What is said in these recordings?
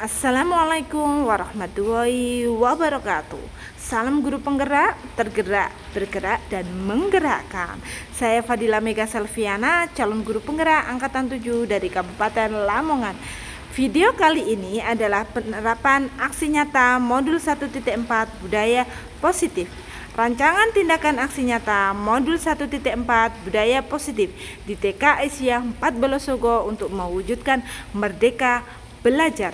Assalamualaikum warahmatullahi wabarakatuh. Salam guru penggerak, tergerak, bergerak, dan menggerakkan. Saya Fadila Mega Selviana, calon guru penggerak Angkatan 7 dari Kabupaten Lamongan. Video kali ini adalah penerapan aksi nyata Modul 1.4 Budaya Positif. Rancangan tindakan aksi nyata Modul 1.4 Budaya Positif di TK Aisyah 4 Belosogo untuk mewujudkan merdeka belajar.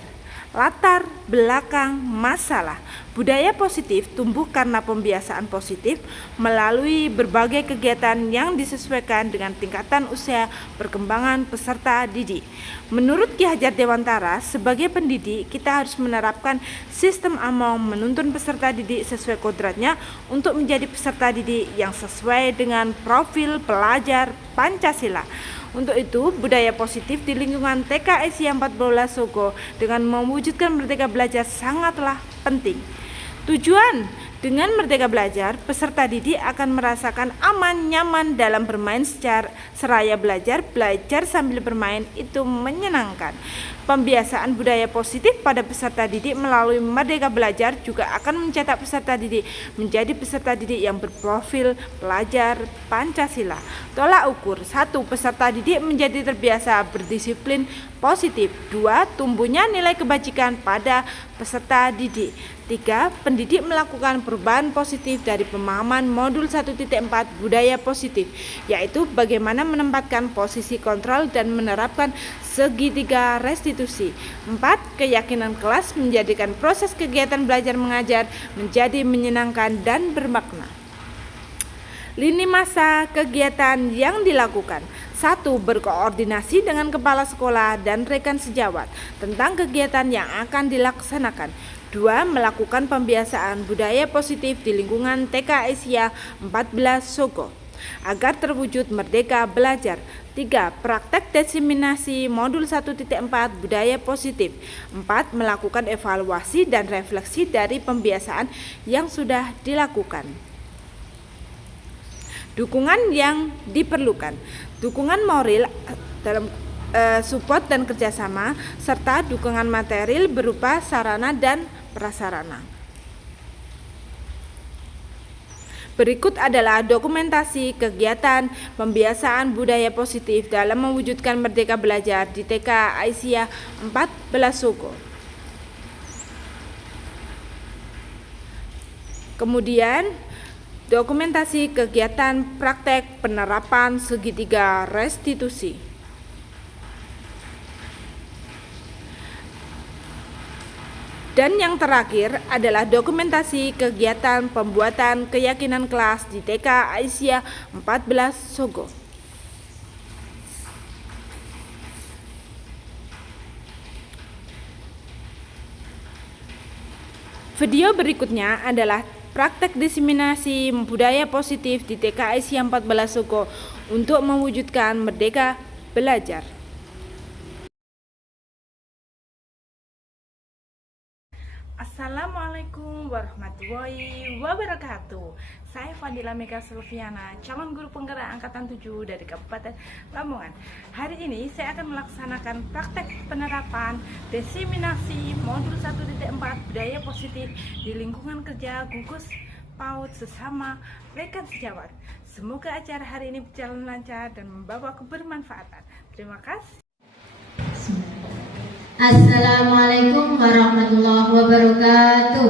Latar belakang masalah budaya positif tumbuh karena pembiasaan positif melalui berbagai kegiatan yang disesuaikan dengan tingkatan usia perkembangan peserta didik. Menurut Ki Hajar Dewantara, sebagai pendidik kita harus menerapkan sistem AMONG, menuntun peserta didik sesuai kodratnya untuk menjadi peserta didik yang sesuai dengan profil pelajar Pancasila. Untuk itu, budaya positif di lingkungan TK Aisyah 4 Belosogo dengan mewujudkan merdeka belajar sangatlah penting. Tujuan dengan merdeka belajar, peserta didik akan merasakan aman, nyaman dalam bermain secara seraya belajar sambil bermain itu menyenangkan. Pembiasaan budaya positif pada peserta didik melalui merdeka belajar juga akan mencetak peserta didik menjadi peserta didik yang berprofil pelajar Pancasila. Tolak ukur: 1. Peserta didik menjadi terbiasa berdisiplin positif. 2. Tumbuhnya nilai kebajikan pada peserta didik. 3. Pendidik melakukan perubahan positif dari pemahaman Modul 1.4 Budaya Positif, yaitu bagaimana menempatkan posisi kontrol dan menerapkan segitiga restitusi. 4. Keyakinan kelas menjadikan proses kegiatan belajar mengajar menjadi menyenangkan dan bermakna. Lini masa kegiatan yang dilakukan: 1. Berkoordinasi dengan kepala sekolah dan rekan sejawat tentang kegiatan yang akan dilaksanakan. 2. Melakukan pembiasaan budaya positif di lingkungan TK Aisyah 4 Belosogo agar terwujud merdeka belajar. 3. Praktek diseminasi Modul 1.4 Budaya Positif. 4. Melakukan evaluasi dan refleksi dari pembiasaan yang sudah dilakukan. Dukungan yang diperlukan: dukungan moral dalam support dan kerjasama, serta dukungan material berupa sarana dan prasarana. Berikut adalah dokumentasi kegiatan pembiasaan budaya positif dalam mewujudkan merdeka belajar di TK Aisyah 4 Belosogo. Kemudian dokumentasi kegiatan praktek penerapan segitiga restitusi. Dan yang terakhir adalah dokumentasi kegiatan pembuatan keyakinan kelas di TK Aisyah 4 Belosogo. Video berikutnya adalah praktek diseminasi budaya positif di TK Aisyah 4 Belosogo untuk mewujudkan merdeka belajar. Assalamualaikum warahmatullahi wabarakatuh. Saya Fadila Mega Selviana, calon guru penggerak Angkatan 7 dari Kabupaten Lamongan. Hari ini saya akan melaksanakan praktek penerapan diseminasi Modul 1.4 Budaya Positif di lingkungan kerja gugus PAUD sesama rekan sejawat. Semoga acara hari ini berjalan lancar dan membawa kebermanfaatan. Terima kasih. Assalamualaikum warahmatullahi wabarakatuh.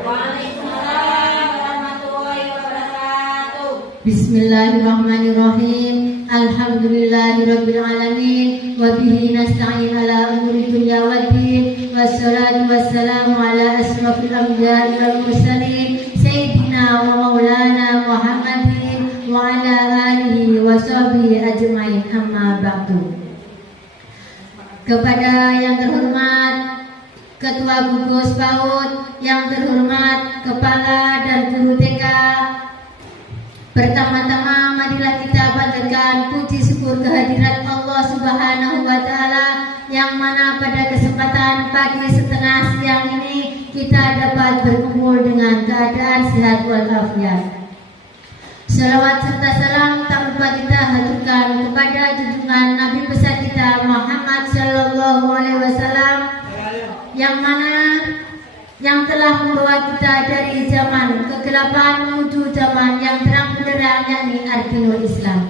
Waalaikumsalam warahmatullahi wabarakatuh. Bismillahirrahmanirrahim. Alhamdulillahirabbil alamin wa bihi nasta'in ala umuri dunya waddin. Wassalatu wassalamu ala asrofil anbiya'i wal mursalin sayyidina wa maulana Muhammadin wa ala alihi wa sahbihi ajmain, amma ba'du. Kepada yang terhormat Ketua Gugus PAUD, yang terhormat Kepala dan Guru TK, pertama-tama marilah kita panjatkan puji syukur kehadirat Allah Subhanahu wa Ta'ala, yang mana pada kesempatan pagi setengah siang ini kita dapat berkumpul dengan keadaan sehat walafiat. Salawat serta salam tak lupa kita haturkan kepada junjungan Nabi besar kita Muhammad Sallallahu Alaihi Wasallam, yang telah membawa kita dari zaman kegelapan menuju zaman yang terang benderang, yakni Arbinul Islam.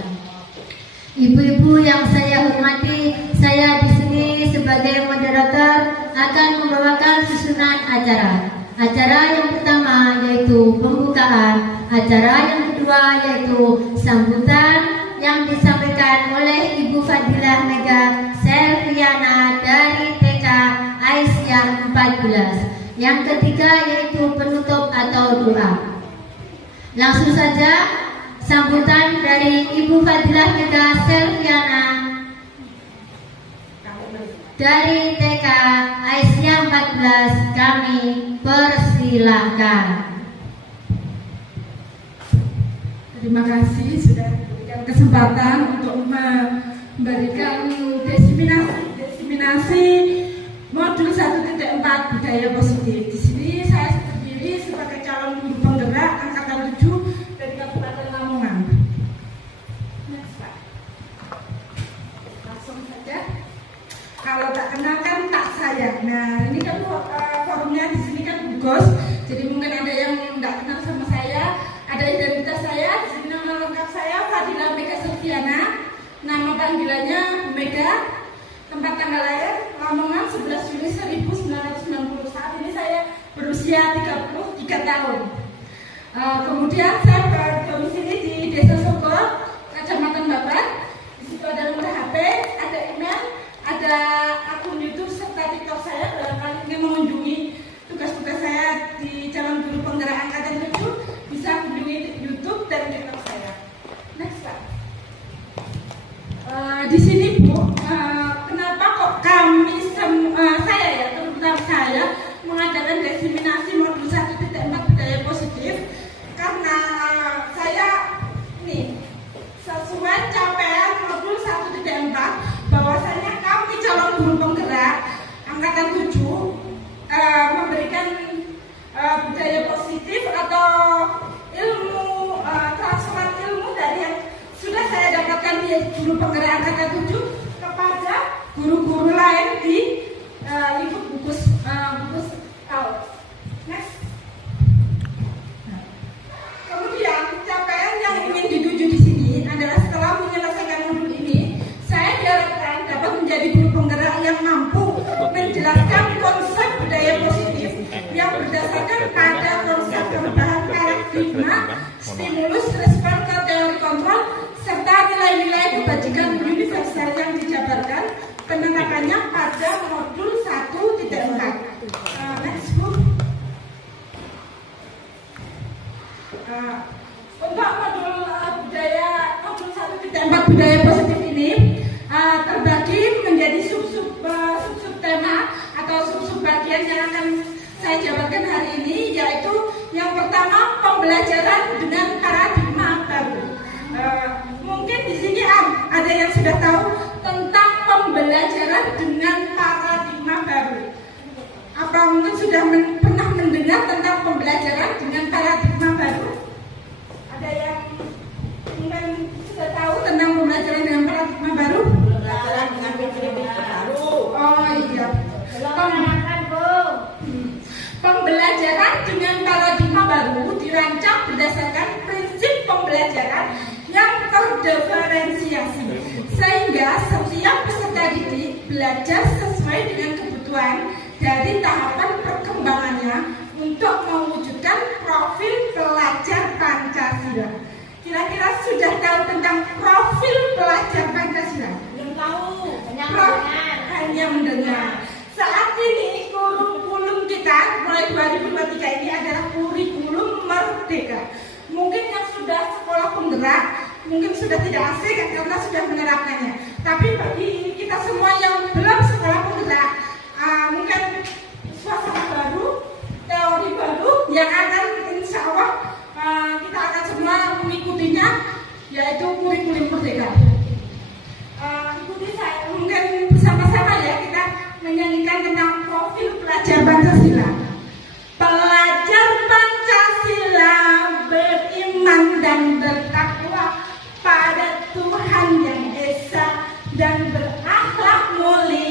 Ibu-ibu yang saya hormati, saya di sini sebagai moderator akan membawakan susunan acara. Acara yang pertama yaitu pembukaan, acara yang kedua yaitu sambutan yang disampaikan oleh Ibu Fadilah Mega Selviana dari TK Aisyah 14. Yang ketiga yaitu penutup atau doa. Langsung saja sambutan dari Ibu Fadilah Mega Selviana dari TK Aisyah 14, kami persilahkan. Terima kasih sudah memberikan kesempatan untuk memberikan diseminasi modul 1.4 budaya positif. Di sini saya berdiri sebagai calon guru penggerak angkatan 7 dari Kabupaten Lamongan. Next, Pak. Langsung saja. Kalau tak kenal kan tak sayang. Nah, ini kan forumnya di sini kan Bugos. Jadi mungkin ada yang tidak kenal sama saya. Ada identitas saya. Di sini nama lengkap saya Fadilah Mega Selviana. Nama panggilannya Mega. Tempat tanggal lahir Lamongan 11 Juli 1990. Saat ini saya berusia 33 tahun. Kemudian saya berdomisili di Desa Sogor, Kecamatan Babat. Di situ ada nomor HP, ada email, ada akun YouTube serta TikTok saya. Barangkali ingin mengunjungi tugas-tugas saya di calon guru penggerak angkatan 7, bisa kunjungi YouTube dan TikTok saya. Next, Pak. Di sini Bu, kenapa kok kami saya ya, terutama saya mengadakan diseminasi modul 1.4 budaya positif? Karena saya nih sesuai capaian modul 1.4 bahwasanya kami calon guru penggerak angkatan 7 memberikan budaya positif atau ilmu transfer ilmu dari yang sudah saya dapatkan di guru penggerak angkatan 7 kepada guru-guru lain di lingkup Bugos tahun. Next. Kemudian capaian yang ingin dituju di sini adalah setelah menyelesaikan modul ini, saya diharapkan dapat menjadi guru penggerak yang mampu menjelaskan konsep budaya positif yang berdasarkan pada konsep perubahan paradigma, stimulus, respon ke teori kontrol, serta nilai-nilai kebajikan universal yang dijabarkan penerapannya pada modul 1.4. Next, Bu. Untuk modul 1.4 budaya positif ini terbagi menjadi sub-sub tema atau sub-sub bagian yang akan saya jabarkan hari ini, yaitu yang pertama pembelajaran dengan paradigma baru. Mungkin di sini ada yang sudah tahu tentang pembelajaran dengan paradigma baru. Apa mungkin sudah pernah mendengar tentang pembelajaran dengan paradigma baru? Ada yang mungkin sudah tahu tentang pembelajaran dengan paradigma baru? Pembelajaran dengan metode baru. Oh iya. Pembelajaran dengan paradigma baru dirancang berdasarkan prinsip pembelajaran yang terdiferensiasi, sehingga setiap peserta didik belajar sesuai dengan kebutuhan dari tahapan perkembangannya untuk mewujudkan profil pelajar Pancasila. Kira-kira sudah tahu tentang profil pelajar Pancasila? Belum tahu, hanya mendengar. Saat ini kurikulum kita mulai 2023 ini adalah kurikulum merdeka. Mungkin yang sudah sekolah penggerak mungkin sudah tidak asing karena sudah menerapkannya. Tapi bagi kita semua yang belum sekolah penggerak, mungkin suasana baru, teori baru yang akan insya Allah kita akan semua mengikutinya, yaitu kurikulum merdeka. Ikuti saya, mungkin bersama-sama ya kita menyanyikan tentang profil pelajar Pancasila. Pelajar Pancasila beriman dan bertakwa pada Tuhan Yang Esa dan berakhlak mulia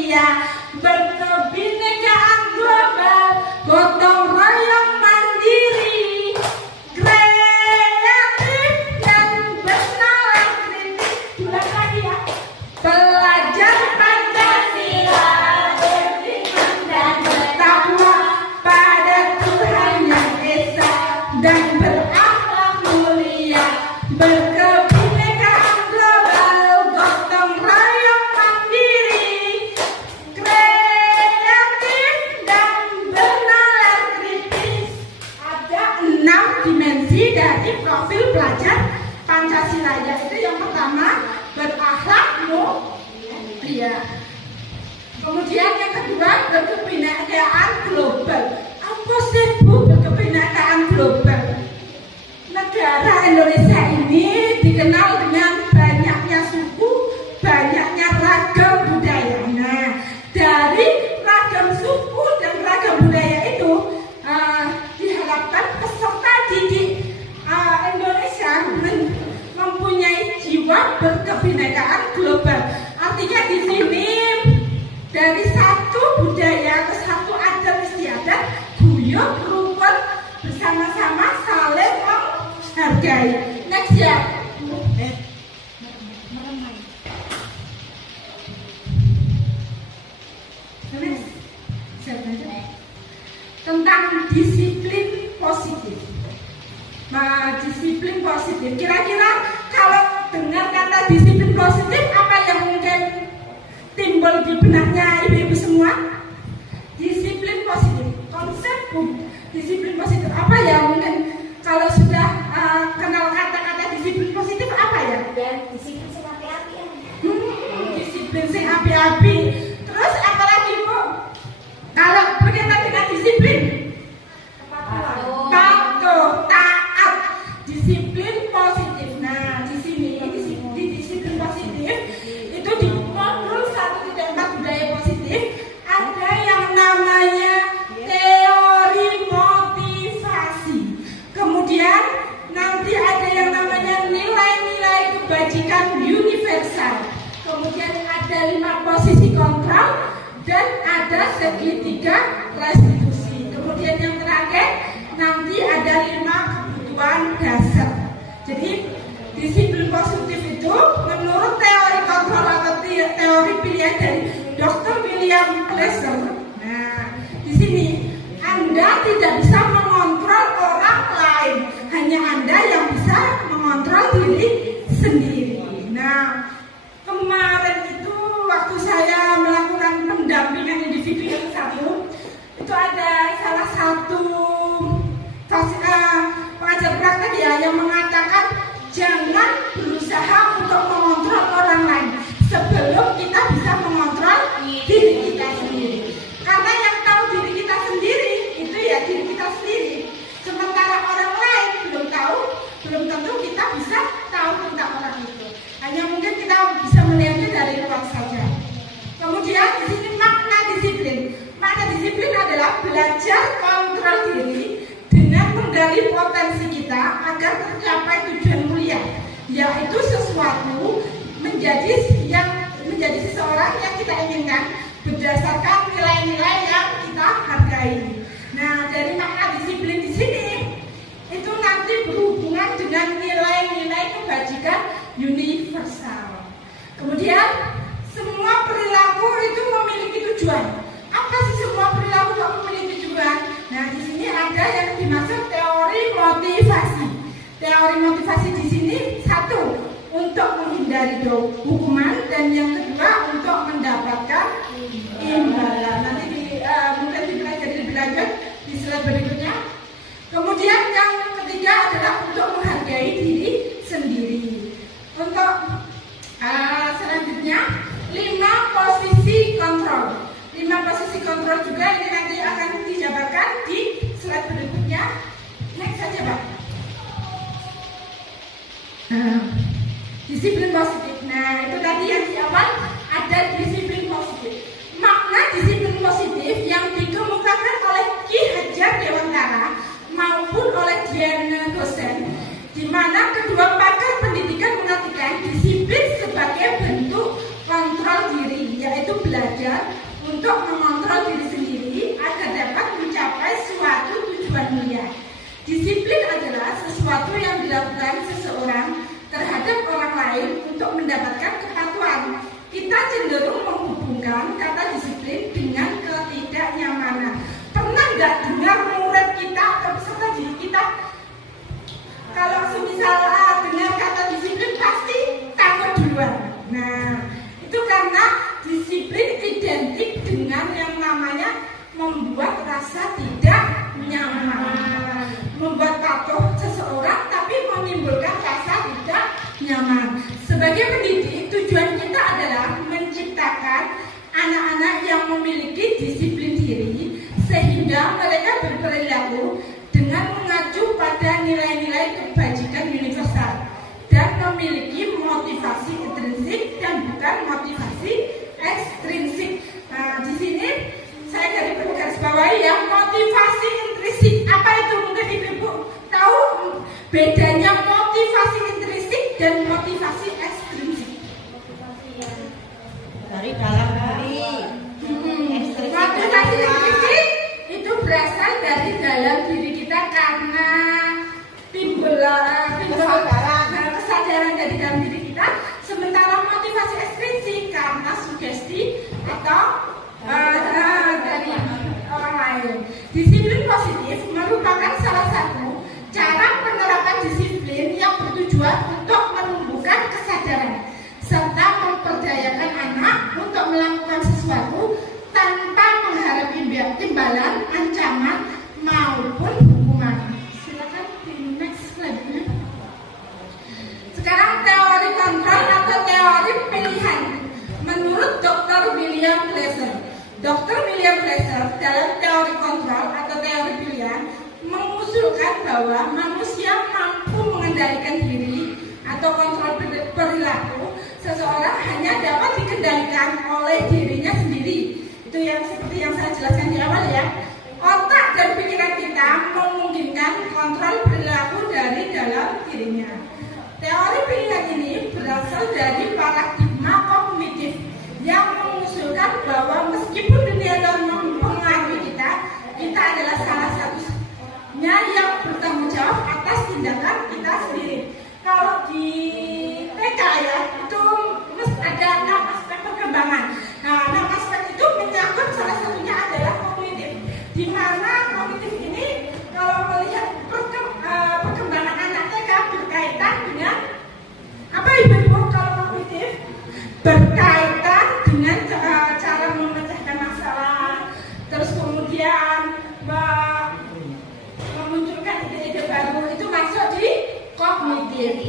dan berakhlak mulia, berkebinekaan global, gotong royong mandiri, kreatif dan bernalar kritis. Ada 6 dimensi dari profil pelajar Pancasila, yaitu yang pertama berakhlak mulia. Kemudian yang kedua berkebinekaan global. Apa sih Bu berkebinekaan global? Negara Indonesia ini dikenal dengan banyaknya suku, banyaknya ragam budaya. Nah, dari ragam suku dan ragam budaya itu diharapkan peserta didik Indonesia mempunyai jiwa berkebinekaan global. Artinya di sini dari satu budaya ke satu adat istiadat, guyup rukun bersama-sama saling menghargai. Next ya. Tentang disiplin positif. Nah, disiplin positif. Kira-kira kalau dengar kata disiplin positif, apa yang mungkin timbul di benaknya ibu-ibu semua? Disiplin positif. Konsep disiplin positif apa ya? Mungkin kalau sudah kenal kata-kata disiplin positif apa ya? Disiplin sing api-api ya. Disiplin sing api-api. Terus apa lagi Bu? Kalau berkaitan dengan disiplin, patuh, taat, disiplin positif. Nah, di sini di disiplin positif itu di modul 1.4 budaya positif ada yang namanya teori motivasi. Kemudian nanti ada yang namanya nilai-nilai kebajikan universal. Kemudian ada 5 posisi kontrol dan ada segitiga restitusi. Kemudian yang terakhir nanti ada 5 kebutuhan dasar. Jadi disiplin positif itu menurut teori kontrol atau teori pilihan dari Dr. William Glasser. Nah, di sini Anda tidak bisa mengontrol orang lain, hanya Anda yang bisa mengontrol diri sendiri. Nah, kemarin itu waktu saya melakukan pendampingan individu yang satu, itu ada salah satu pengajar praktek ya yang mengatakan jangan berusaha untuk mengontrol orang lain sebelum kita bisa mengontrol diri kita sendiri. Karena yang tahu diri kita sendiri itu ya diri kita sendiri. Sementara orang lain belum tahu, belum tentu kita bisa tahu tentang orang itu. Hanya mungkin kita bisa melihatnya dari luar saja. Kemudian di sini makna disiplin. Makna disiplin adalah belajar kontrol diri dengan menggali potensi kita agar tercapai tujuan mulia, yaitu sesuatu menjadi seseorang yang kita inginkan berdasarkan nilai-nilai yang kita hargai. Nah, dari makna disiplin di sini itu nanti berhubungan dengan nilai-nilai kebajikan universal. Kemudian semua perilaku itu memiliki tujuan. Apa sih semua perilaku kok memiliki tujuan? Nah, di sini ada yang dimaksud teori motivasi. Teori motivasi di sini satu untuk menghindari hukuman dan yang kedua untuk mendapatkan imbalan. Nanti mungkin dipelajari lebih lanjut di slide berikutnya. Kemudian yang ketiga adalah untuk menghargai diri sendiri. Untuk selanjutnya 5 posisi kontrol. 5 posisi kontrol juga ini nanti akan dijabarkan di slide berikutnya. Next saja Pak. Disiplin positif. Nah, itu tadi yang di awal ada disiplin positif. Makna disiplin positif yang dikemukakan oleh Ki Hajar Dewantara maupun oleh Diana dosen, di mana kedua pakar pendidikan mengartikan disiplin sebagai bentuk kontrol diri, yaitu belajar untuk mengontrol diri sendiri agar dapat mencapai suatu tujuan mulia. Disiplin adalah sesuatu yang dilakukan seseorang terhadap orang lain untuk mendapatkan kepatuhan. Kita cenderung menghubungkan kata disiplin dengan ketidaknyamanan. Pernah nggak dengar murid kita atau peserta didik kita dengan yang namanya membuat rasa tidak nyaman, membuat patuh seseorang tapi menimbulkan rasa tidak nyaman. Sebagai pendidik, tujuan kita adalah menciptakan anak-anak yang memiliki disiplin diri sehingga mereka berperilaku dengan mengacu pada nilai-nilai kebajikan universal dan memiliki motivasi intrinsik dan bukan motivasi ekstrinsik. Nah, di sini saya dari perlu garis bawahi ya, motivasi intrinsik. Apa itu? Mungkin Ibu tahu bedanya motivasi intrinsik dan motivasi ekstrinsik. Dari dalam diri. Motivasi intrinsik itu berasal dari dalam diri kita karena timbul kesadaran dari dalam diri kita. Sementara motivasi ekstrinsik karena sugesti atau dari orang lain. Disiplin positif merupakan salah satu cara penerapan disiplin yang bertujuan untuk menumbuhkan kesadaran serta memperdayakan anak untuk melakukan sesuatu tanpa mengharap imbalan, ancaman maupun hukuman. Silakan di next slide-nya. Sekarang teori kontrol atau teori pilihan. Menurut Dr. William Glasser, Dr. William Glasser dalam teori kontrol atau teori pilihan mengusulkan bahwa manusia mampu mengendalikan diri atau kontrol perilaku seseorang hanya dapat dikendalikan oleh dirinya sendiri. Itu yang seperti yang saya jelaskan di awal ya. Otak dan pikiran kita memungkinkan kontrol perilaku dari dalam dirinya. Teori pilihan ini berasal dari paradigma kognitif yang mengusulkan bahwa meskipun dunia luar mempengaruhi kita, kita adalah salah satunya yang bertanggung jawab atas tindakan kita sendiri. Kalau di TK ya, itu ada 6 aspek perkembangan. Nah, 6 aspek itu menyangkut salah satunya adalah kognitif. Di mana kognitif ini kalau melihat perkembangan anak TK berkaitan dengan apa Ibu kalau kognitif? Berkaitan dengan cara memecahkan masalah, terus kemudian memunculkan ide-ide baru, itu masuk di kognitif.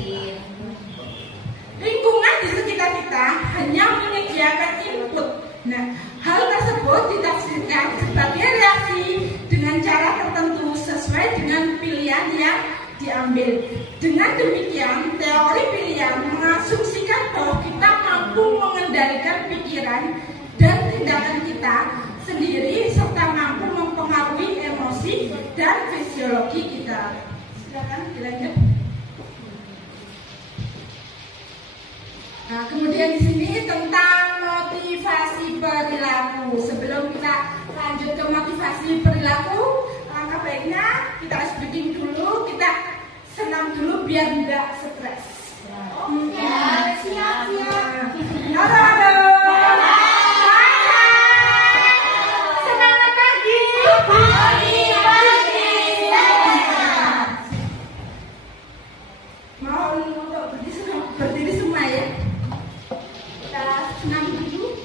Lingkungan di sekitar kita hanya menyediakan input. Nah, hal tersebut ditafsirkan sebagai reaksi dengan cara tertentu sesuai dengan pilihan yang diambil. Dengan demikian, teori pilihan mengasumsikan bahwa kita mampu mengendalikan pikiran dan tindakan kita sendiri serta mampu mempengaruhi emosi dan fisiologi kita. Silakan dilanjut. Nah, kemudian di sini tentang motivasi perilaku. Sebelum kita lanjut ke motivasi perilaku, langkah baiknya kita harus bikin dulu, kita senam dulu biar tidak stres. Ya, siap. Halo. Semangat pagi. Mau untuk berdiri semua ya. Kita senam dulu.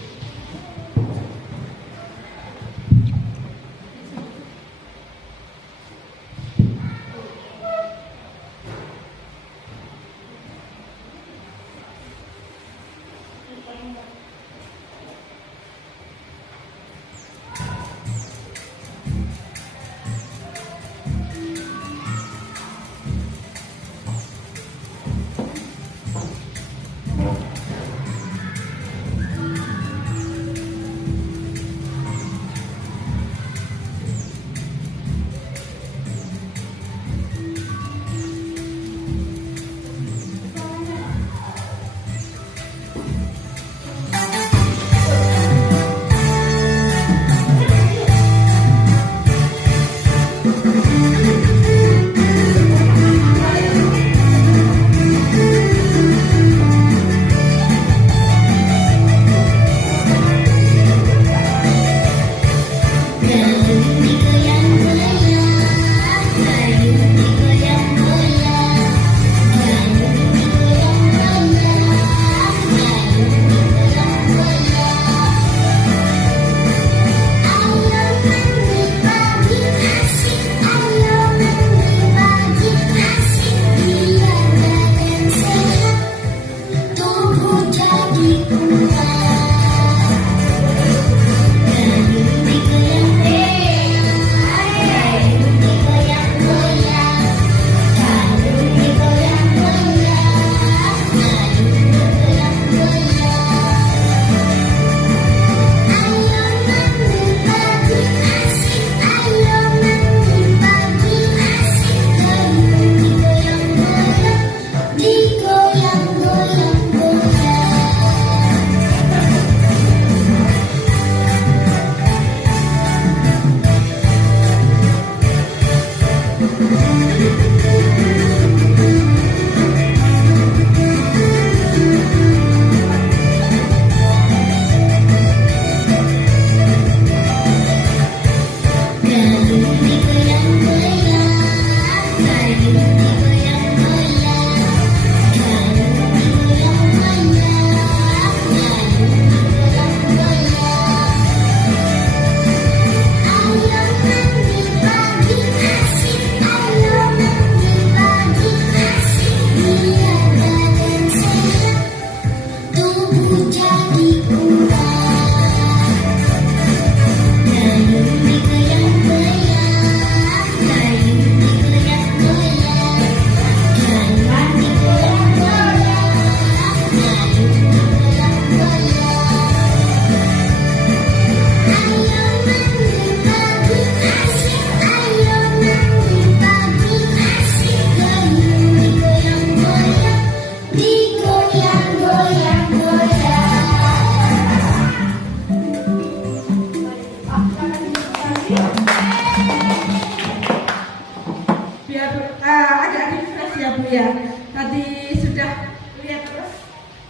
ya. Tadi sudah lihat terus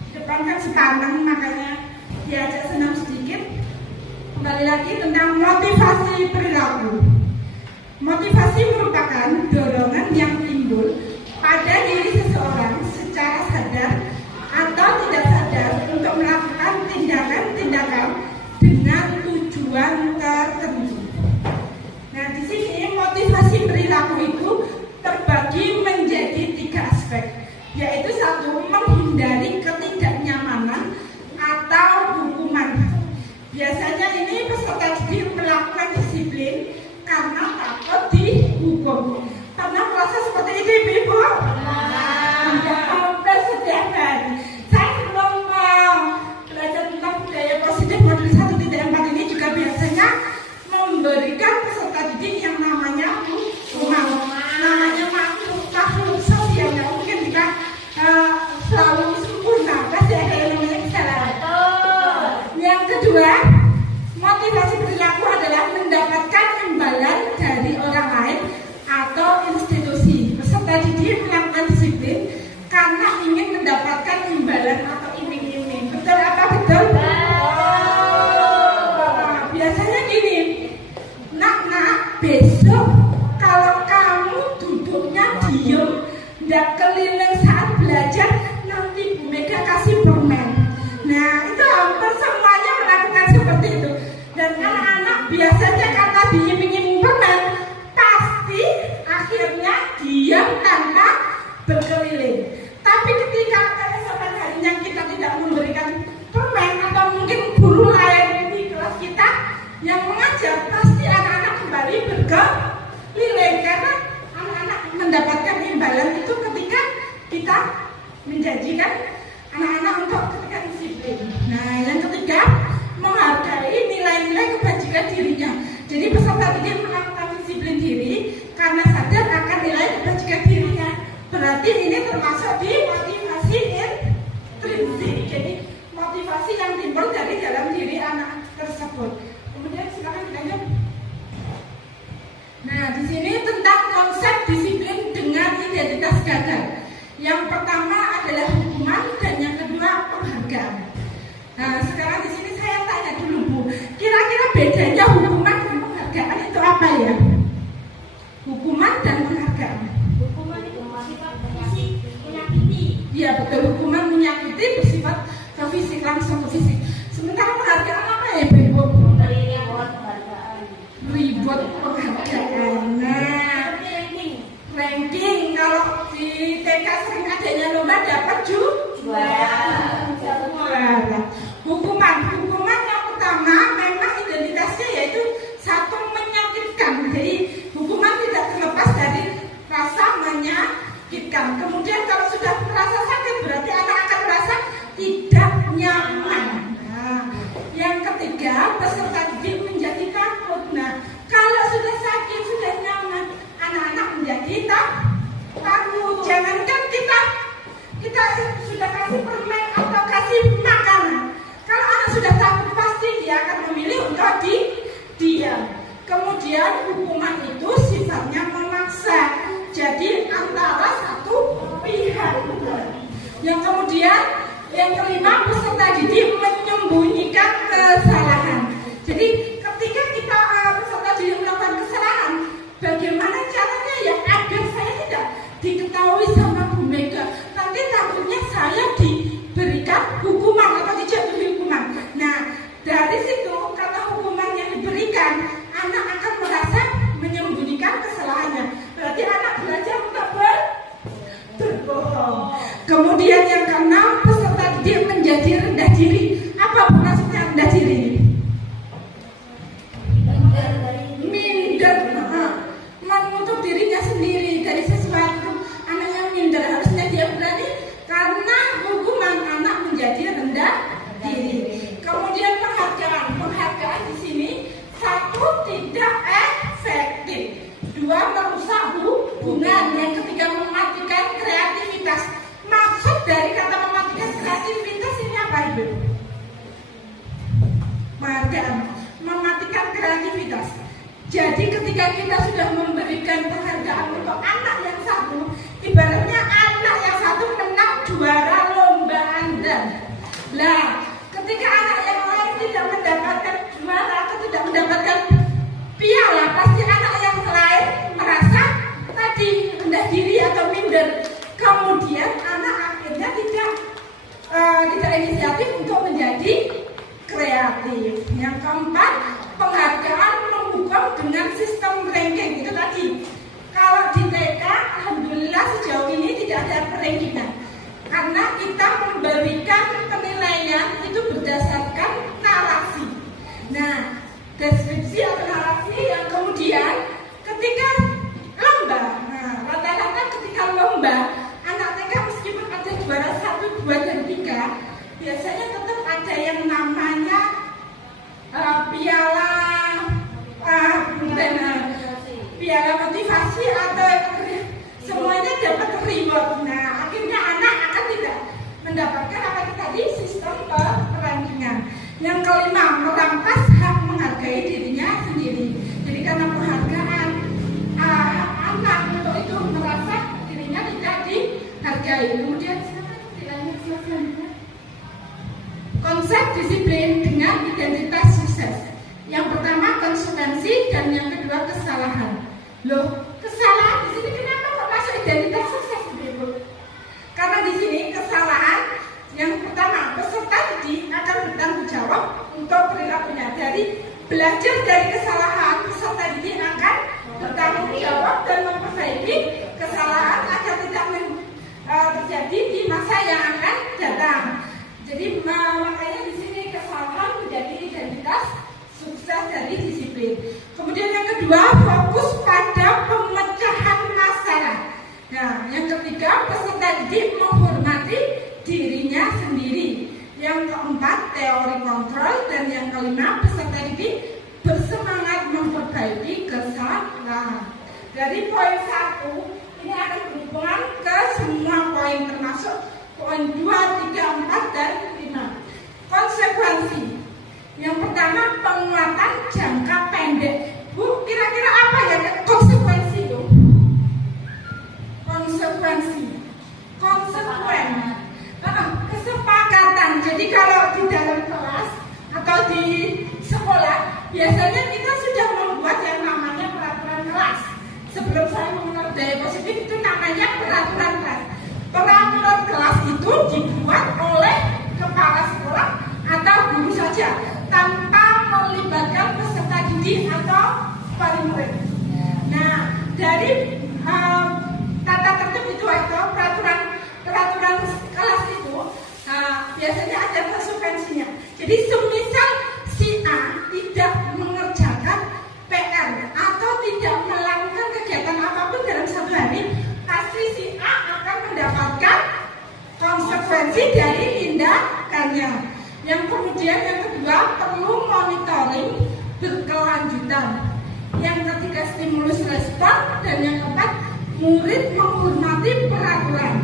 di depan kan sepaneng, makanya diajak senam sedikit. Kembali lagi tentang motivasi perilaku. Motivasi merupakan dorongan yang timbul pada diri seseorang secara sadar atau tidak sadar untuk melakukan tindakan-tindakan dengan tujuan tertentu. Nah, di sini motivasi perilaku itu terbagi menjadi 3 aspek, yaitu 1, menghindari ketidaknyamanan atau hukuman. Biasanya ini peserta didik melakukan disiplin karena takut dihukum. Pernah merasa seperti ini, Ibu? Sampai setiap hari. Saya sebelum belajar tentang budaya positif modul 1.4 ini juga biasanya memberikan peserta didik yang namanya hukuman. Namanya makhluk sosial yang mungkin kita selalu sempurna, pasti ada yang namanya kesalahan. Yang kedua, motivasi perilaku adalah mendapatkan imbalan dari orang lain atau institusi. Peserta didik melakukan disiplin karena ingin mendapatkan imbalan atau iming-iming. Betul apa betul? Biasanya gini, nak, besok kalau kamu duduknya diem, nggak keliling saat belajar, nanti Bu Mega kasih permen. Nah, itu hampir semuanya melakukan seperti itu. Dan anak-anak biasanya karena diiming-iming permen, pasti akhirnya diam tanpa berkeliling. Tapi ketika keesokan harinya kita tidak memberikan permen, atau mungkin guru lain di kelas kita yang mengajar, pasti anak-anak kembali berkeliling karena anak-anak mendapatkan imbalan itu ketika kita menjanjikan anak-anak untuk ketika disiplin. Nah, yang ketiga, menghargai nilai-nilai kebajikan dirinya. Jadi peserta didik melakukan disiplin diri karena sadar akan nilai kebajikan dirinya. Berarti ini termasuk di motivasi intrinsik. Jadi motivasi yang timbul dari dalam diri anak tersebut. Kemudian silakan dilanjut. Nah, di sini tentang konsep disiplin dengan identitas gagal. Yang pertama adalah hukuman dan yang kedua penghargaan. Nah, sekarang di sini saya tanya dulu, Bu, kira-kira bedanya hukuman dan penghargaan itu apa ya? Hukuman dan penghargaan. Hukuman itu bersifat fisik, menyakiti. Iya betul, hukuman menyakiti bersifat ke fisik, langsung ke fisik. Sementara penghargaan apa ya, Bu? Reward penghargaan. Reward penghargaan. Nah, ranking kalau di TK sering adanya lomba dapat juara. Hukuman yang pertama memang identitasnya yaitu 1, menyakitkan. Jadi hukuman tidak terlepas dari rasa menyakitkan. Kemudian kalau sudah merasa sakit berarti anak akan merasa tidak nyaman. Nah, yang ketiga, peserta didik menjadi takut. Nah, kalau sudah sakit, sudah nyaman, anak-anak menjadi takut. Jangankan kita sudah kasih permen atau kasih makanan. Kalau anak sudah takut, pasti dia akan memilih untuk diam. Kemudian hukuman itu sifatnya memaksa. Jadi antara satu pihak. Yang kemudian yang kelima, peserta didik menyembunyikan kesalahan. Jadi ketika kita peserta didik melakukan kesalahan, bagaimana caranya ya agar saya tidak diketahui sama Bu Mega? Nanti takutnya saya diberikan hukuman atau dijatuhi hukuman. Nah, dari situ karena hukuman yang diberikan, anak akan merasa menyembunyikan kesalahannya. Berarti anak belajar untuk berbohong. Kemudian yang keenam, peserta didik menjadi rendah diri. Apa maksudnya rendah diri? Minder, menutup dirinya sendiri dari sesuatu. Anak yang minder harusnya dia berani karena hukuman anak menjadi rendah diri. Kemudian penghargaan di sini 1, tidak efektif. 2, merusak hubungan. Yang ketiga, mematikan kreativitas. Maksud dari kata mematikan kreativitas ini apa, Ibu? rankingan. Karena kita memberikan penilaian itu berdasarkan narasi. Nah, deskripsi atau narasi yang kemudian ketika lomba, nah rata-rata ketika lomba anak TK meskipun ada juara 1, 2, dan 3, biasanya tetap ada yang namanya piala piala motivasi atau semuanya dapat reward. Nah, akhirnya anak akan tidak mendapatkan apa itu tadi sistem perankingan. Yang kelima, merampas hak menghargai dirinya sendiri. Jadi karena penghargaan anak untuk itu merasa dirinya tidak dihargai. Kemudian konsep disiplin dengan identitas sukses. Yang pertama konsekuensi dan yang kedua kesalahan. Loh, kesalahan di sini kenapa kok masuk identitas sukses, Ibu? Karena di sini kesalahan yang pertama peserta didik akan bertanggung jawab untuk perilakunya. Dari belajar dari kesalahan, peserta didik akan bertanggung jawab dan memperbaiki kesalahan agar tidak terjadi di masa yang akan datang. Jadi makanya di sini kesalahan menjadi identitas sukses dari disiplin. Kemudian yang kedua, fokus pada pemecahan masalah. Nah, yang ketiga, peserta didik menghormati dirinya sendiri. Yang keempat, teori kontrol. Dan yang kelima, peserta didik bersemangat memperbaiki kesalahan. Dari poin 1, ini akan berhubungan ke semua poin termasuk poin 2, 3, 4, dan 5. Konsekuensi. Yang pertama, penguatan jangka pendek. Bu, kira-kira apa ya konsekuensi itu? Konsekuensi. Konsekuen. Kesepakatan. Jadi kalau di dalam kelas atau di sekolah, biasanya kita sudah membuat yang namanya peraturan kelas. Sebelum saya mengenal budaya positif, itu namanya peraturan kelas. Peraturan kelas itu dibuat oleh kepala sekolah atau guru saja, tanpa melibatkan peserta didik atau wali murid. Nah, dari tata tertib itu atau peraturan kelas itu biasanya ada konsekuensinya. Jadi semisal si A tidak mengerjakan PR atau tidak melakukan kegiatan apapun dalam satu hari, pasti si A akan mendapatkan konsekuensi dari tindakannya. Yang kemudian yang kedua, perlu monitoring berkelanjutan. Yang ketiga, stimulus respon. Dan yang keempat, murid menghormati peraturan.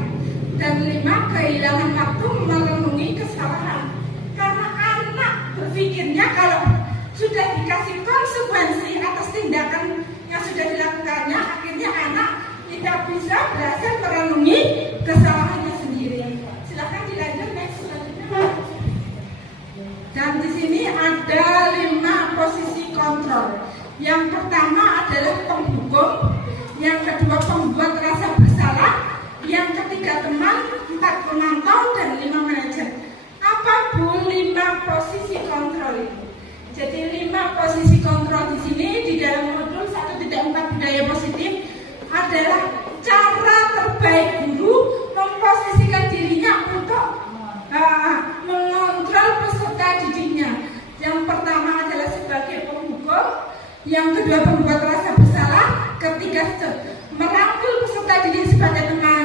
Dan 5, kehilangan waktu merenungi kesalahan. Karena anak berpikirnya kalau sudah dikasih konsekuensi atas tindakan yang sudah dilakukannya, akhirnya anak tidak bisa berhasil merenungi kesalahannya sendiri. Silakan dilanjut next selanjutnya. Dan di sini ada 5 posisi kontrol. Yang pertama adalah penghukum, yang kedua pembuat rasa bersalah, yang ketiga teman, 4 pemantau, dan 5 manajer. Apa Bu 5 posisi kontrol itu? Jadi 5 posisi kontrol di sini di dalam modul 1.4 budaya positif adalah cara terbaik guru memposisikan dirinya untuk mengontrol peserta didiknya. Yang pertama adalah sebagai penghukum, yang kedua pembuat rasa bersalah, ketiga merangkul peserta didik sebagai teman,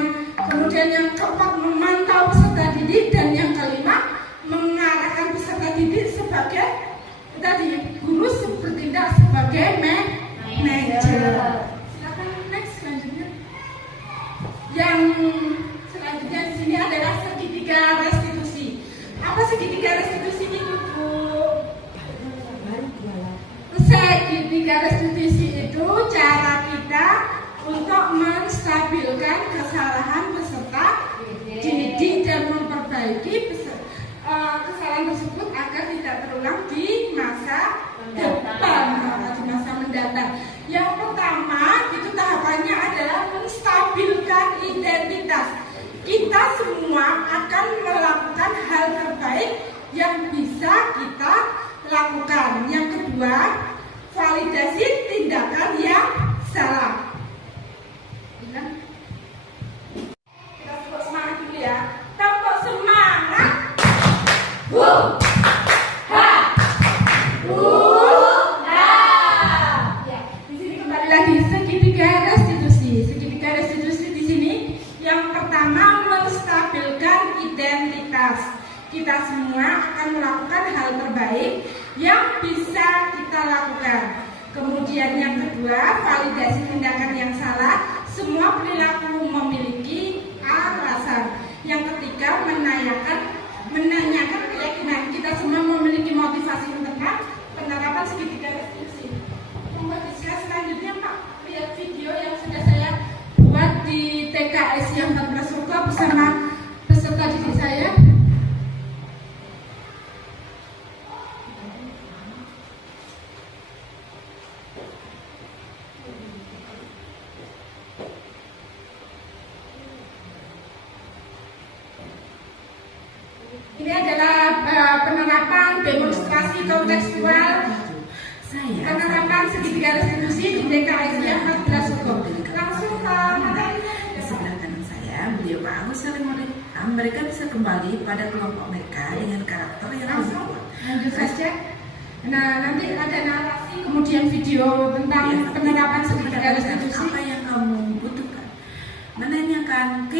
kemudian yang keempat memantau peserta didik, dan yang kelima mengarahkan peserta didik sebagai tadi guru bertindak sebagai manajer. Silakan next selanjutnya. Yang selanjutnya di sini adalah segitiga restitusi. Apa segitiga restitusi itu, Bu? Segitiga restitusi itu cara kita untuk menstabilkan kesalahan peserta didik dan memperbaiki kesalahan tersebut agar tidak terulang di masa depan, di masa mendatang. Yang pertama itu tahapannya adalah menstabilkan identitas. Kita semua akan melakukan hal terbaik yang bisa kita lakukan. Yang kedua, validasi tindakan yang salah. Kita sebut pertama, menstabilkan identitas. Kita semua akan melakukan hal terbaik yang bisa kita lakukan. Kemudian yang kedua, validasi tindakan yang salah. Semua perilaku memiliki alasan. Yang ketiga, menanyakan keyakinan. Kita semua memiliki motivasi internal. Penerapan segitiga restitusi. Selanjutnya Pak, lihat video yang sudah saya buat di TKS yang 14 Ruko bersama peserta didik saya. Ini adalah penerapan demonstrasi kontekstual penerapan segitiga restitusi di DKS yang 14 Ruko. Langsung ke materinya. Di sebelah kanan saya, beliau Pak Agus Salimudin. Mereka bisa kembali pada kelompok mereka dengan karakter yang lebih kuat. Lanjut saja. Nah, nanti ada narasi kemudian video tentang penerapan segitiga restitusi. Apa yang kamu butuhkan? Menanyakan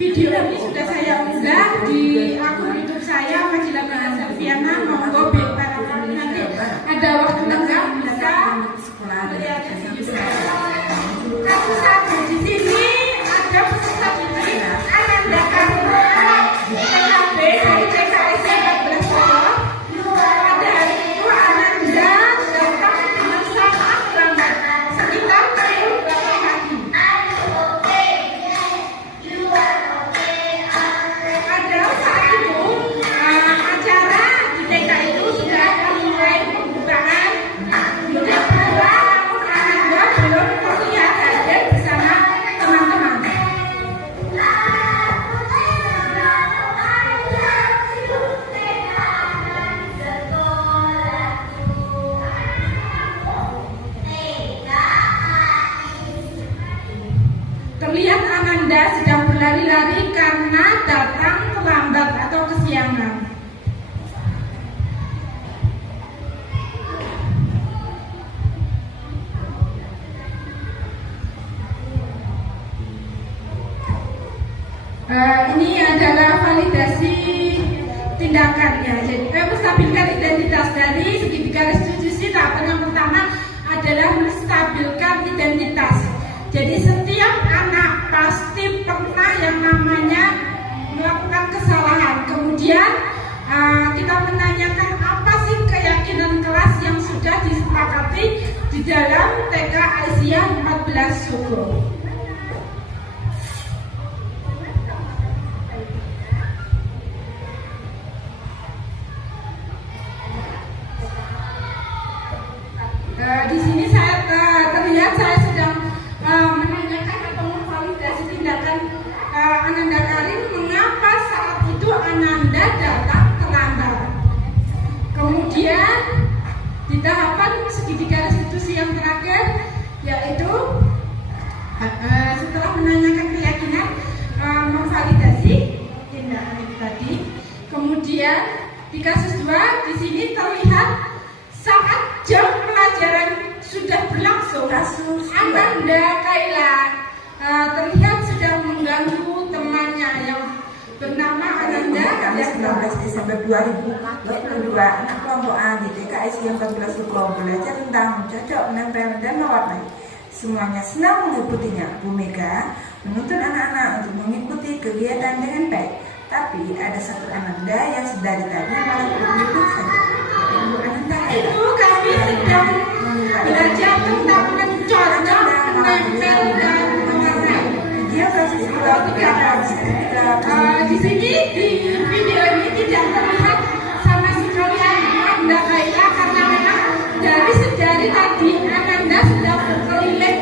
Video ini sudah saya unggah di akun YouTube saya, Fadilah Mega Selviana. Monggo para nanti ada waktu lengkap bisa melihat video saya. Kasus satu di sini ada peserta didik Ananda Karina TKB dari TKS 14 Solo. Pada hari itu Ananda datang dengan sangat lambat, sekitar pukul 8 pagi. Padahal saat itu acara di TK itu sudah akan mulai pembukaan. Sudah pula, namun Ananda belum terlihat hadir bersama teman-teman. Terlihat Ananda sedang berlari-lari karena datang terlambat atau kesiangan. Ini adalah validasi tindakannya. Jadi menstabilkan identitas dari segitiga restitusi. Tahapan yang pertama adalah menstabilkan identitas. Jadi setiap anak pasti pernah yang namanya melakukan kesalahan. Kemudian kita menanyakan apa sih keyakinan kelas yang sudah disepakati di dalam TK Aisyah 14 Suko. Di sini saya terlihat saya sedang menanyakan atau memvalidasi tindakan Ananda Karim, mengapa saat itu Ananda datang terlambat. Kemudian di tahapan segitiga restitusi yang terakhir, yaitu setelah menanyakan keyakinan, memvalidasi tindakan itu tadi. Kemudian di kasus 2 di sini terlihat saat jam pelajaran sudah berlangsung, Ananda Kaila terlihat sedang mengganggu temannya yang bernama Ananda. Kamis 19 Desember 2022, anak kelompok A di TKS yang 14 Suko belajar tentang cocok, menempel, dan mewarnai. Semuanya senang mengikutinya. Bu Mega menuntut anak-anak untuk mengikuti kegiatan dengan baik. Tapi ada satu Ananda yang sedari tadi malah begitu saja. Ibu Ananda Kaila. Itu kami sedang belajar tentang mencocok, menempel, dan mewarnai. Dia proses Di sini di video ini tidak terlihat sama sekali Ananda Kaila karena memang dari tadi Ananda sedang berkeliling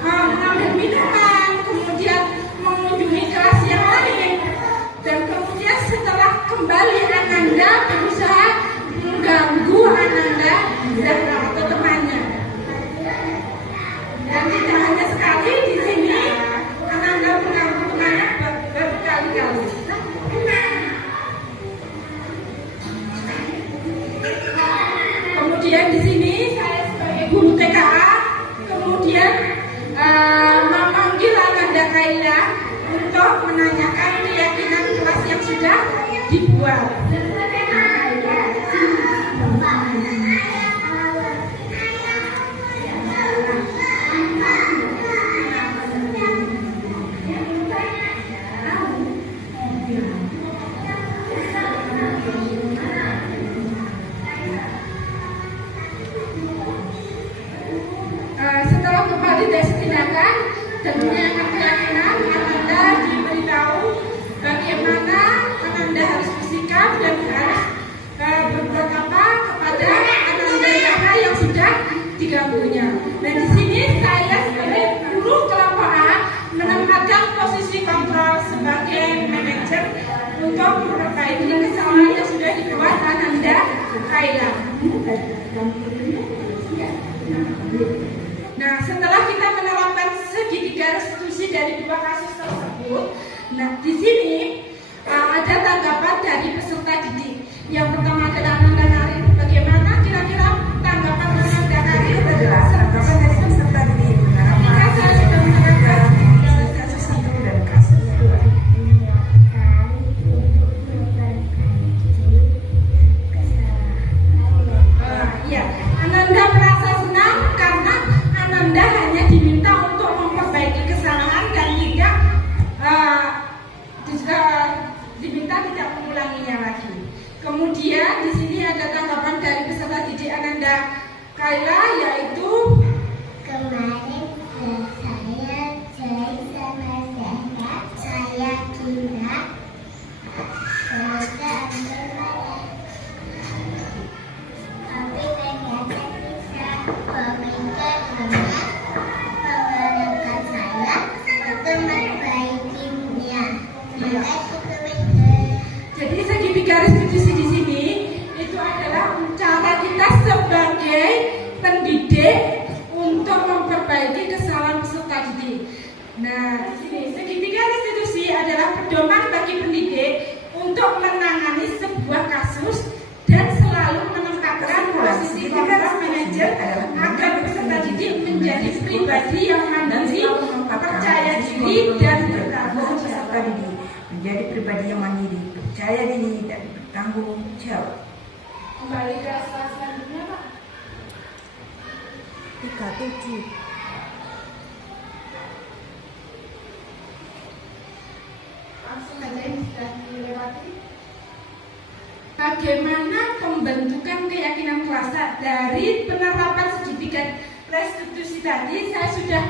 mengambil minuman, kemudian mengunjungi kelas yang lain, dan kemudian setelah kembali Ananda berusaha mengganggu Ananda dan temannya. Dan tidak hanya sekali di sini Ananda mengganggu temannya berkali-kali. Kaila untuk menanyakan keyakinan kelas yang sudah dibuat. Setelah kembali destinasi, tentunya keyakinan Ananda diberitahu bagaimana Ananda harus bersikap dan harus berbuat apa kepada Ananda yang sudah diganggunya. Dan di sini saya sebagai guru kelompok A menempatkan posisi kontrol sebagai manajer untuk memperbaiki kesalahan yang sudah dibuat Ananda Kaila. Nah, setelah kita menerapkan segitiga restitusi dari dua kasus tersebut, nah di sini ada tanggapan dari peserta didik. Yang pertama adalah Ananda Karin. Bagaimana kira-kira tanggapan Ananda Karin? Adalah tanggapan dari peserta didik. Ketika saya sudah menerapkan Kasus 1 dan kasus 2. Ya, Ananda merasa senang karena Ananda hanya diminta untuk memperbaiki kesalahan dan tidak diminta tidak mengulanginya lagi. Kemudian di sini ada tanggapan dari peserta didik Ananda Kaila, yaitu Kemarin saya jalan sama Zahra, saya kira semoga Anda marah. Tapi ternyata bisa memberikan benar mengharapkan saya untuk memperbaikinya. Terima kasih teman-teman. jadi segitiga restitusi di sini itu adalah cara kita sebagai pendidik untuk memperbaiki kesalahan peserta didik. Nah, di sini segitiga restitusi adalah pedoman bagi pendidik untuk menangani sebuah kasus dan selalu menempatkan posisi kontrol manajer agar peserta didik menjadi pribadi yang mandiri, percaya diri dan bertanggung jawab. Peserta didik menjadi pribadi yang mandiri, percaya diri dan bertanggung jawab. Kembali ke slide selanjutnya, Pak. 37. Langsung aja yang sudah dilewati. Bagaimana pembentukan keyakinan kelas dari penerapan segitiga restitusi tadi? Saya sudah